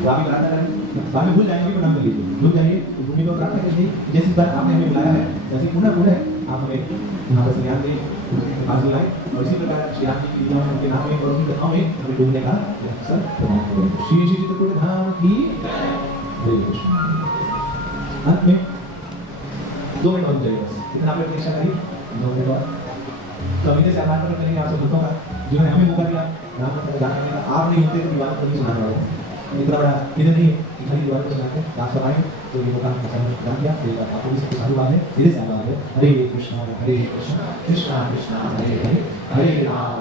तो आप भी प्रार्थना करें, बाद में भूल जाएंगे, प्रणाम कर लीजिए, भूल जाइए तो भूमि को प्रार्थना करिए। जैसी बात आपने हमें बुलाया है वैसे पुनः पुनः आप हमें यहाँ पर ज्ञान दें, पास बुलाएं, और इसी प्रकार श्री राम जी की लीलाओं में, उनके नाम में और उनकी कथाओं में हमें डूबने का अवसर प्रदान करें। श्री श्री चित्रकूट धाम की हरे कृष्ण। अंत में 2 मिनट और चाहिए बस, इतना आपने प्रतीक्षा करी, 2 मिनट और कविता से आभार प्रकट करेंगे आप सब भक्तों का जिन्होंने हमें मौका दिया राम कथा गाने का। आप नहीं होते तो दीवार पर नहीं सुनाने वाले, इतना बड़ा इधर नहीं है कि खाली दीवार पर सुनाते, आप सब आए तो ये मौका हमने प्रदान किया। आपको भी सबको साधुवाद है, धीरे से आभार है। हरे कृष्ण कृष्ण कृष्ण हरे हरे, हरे राम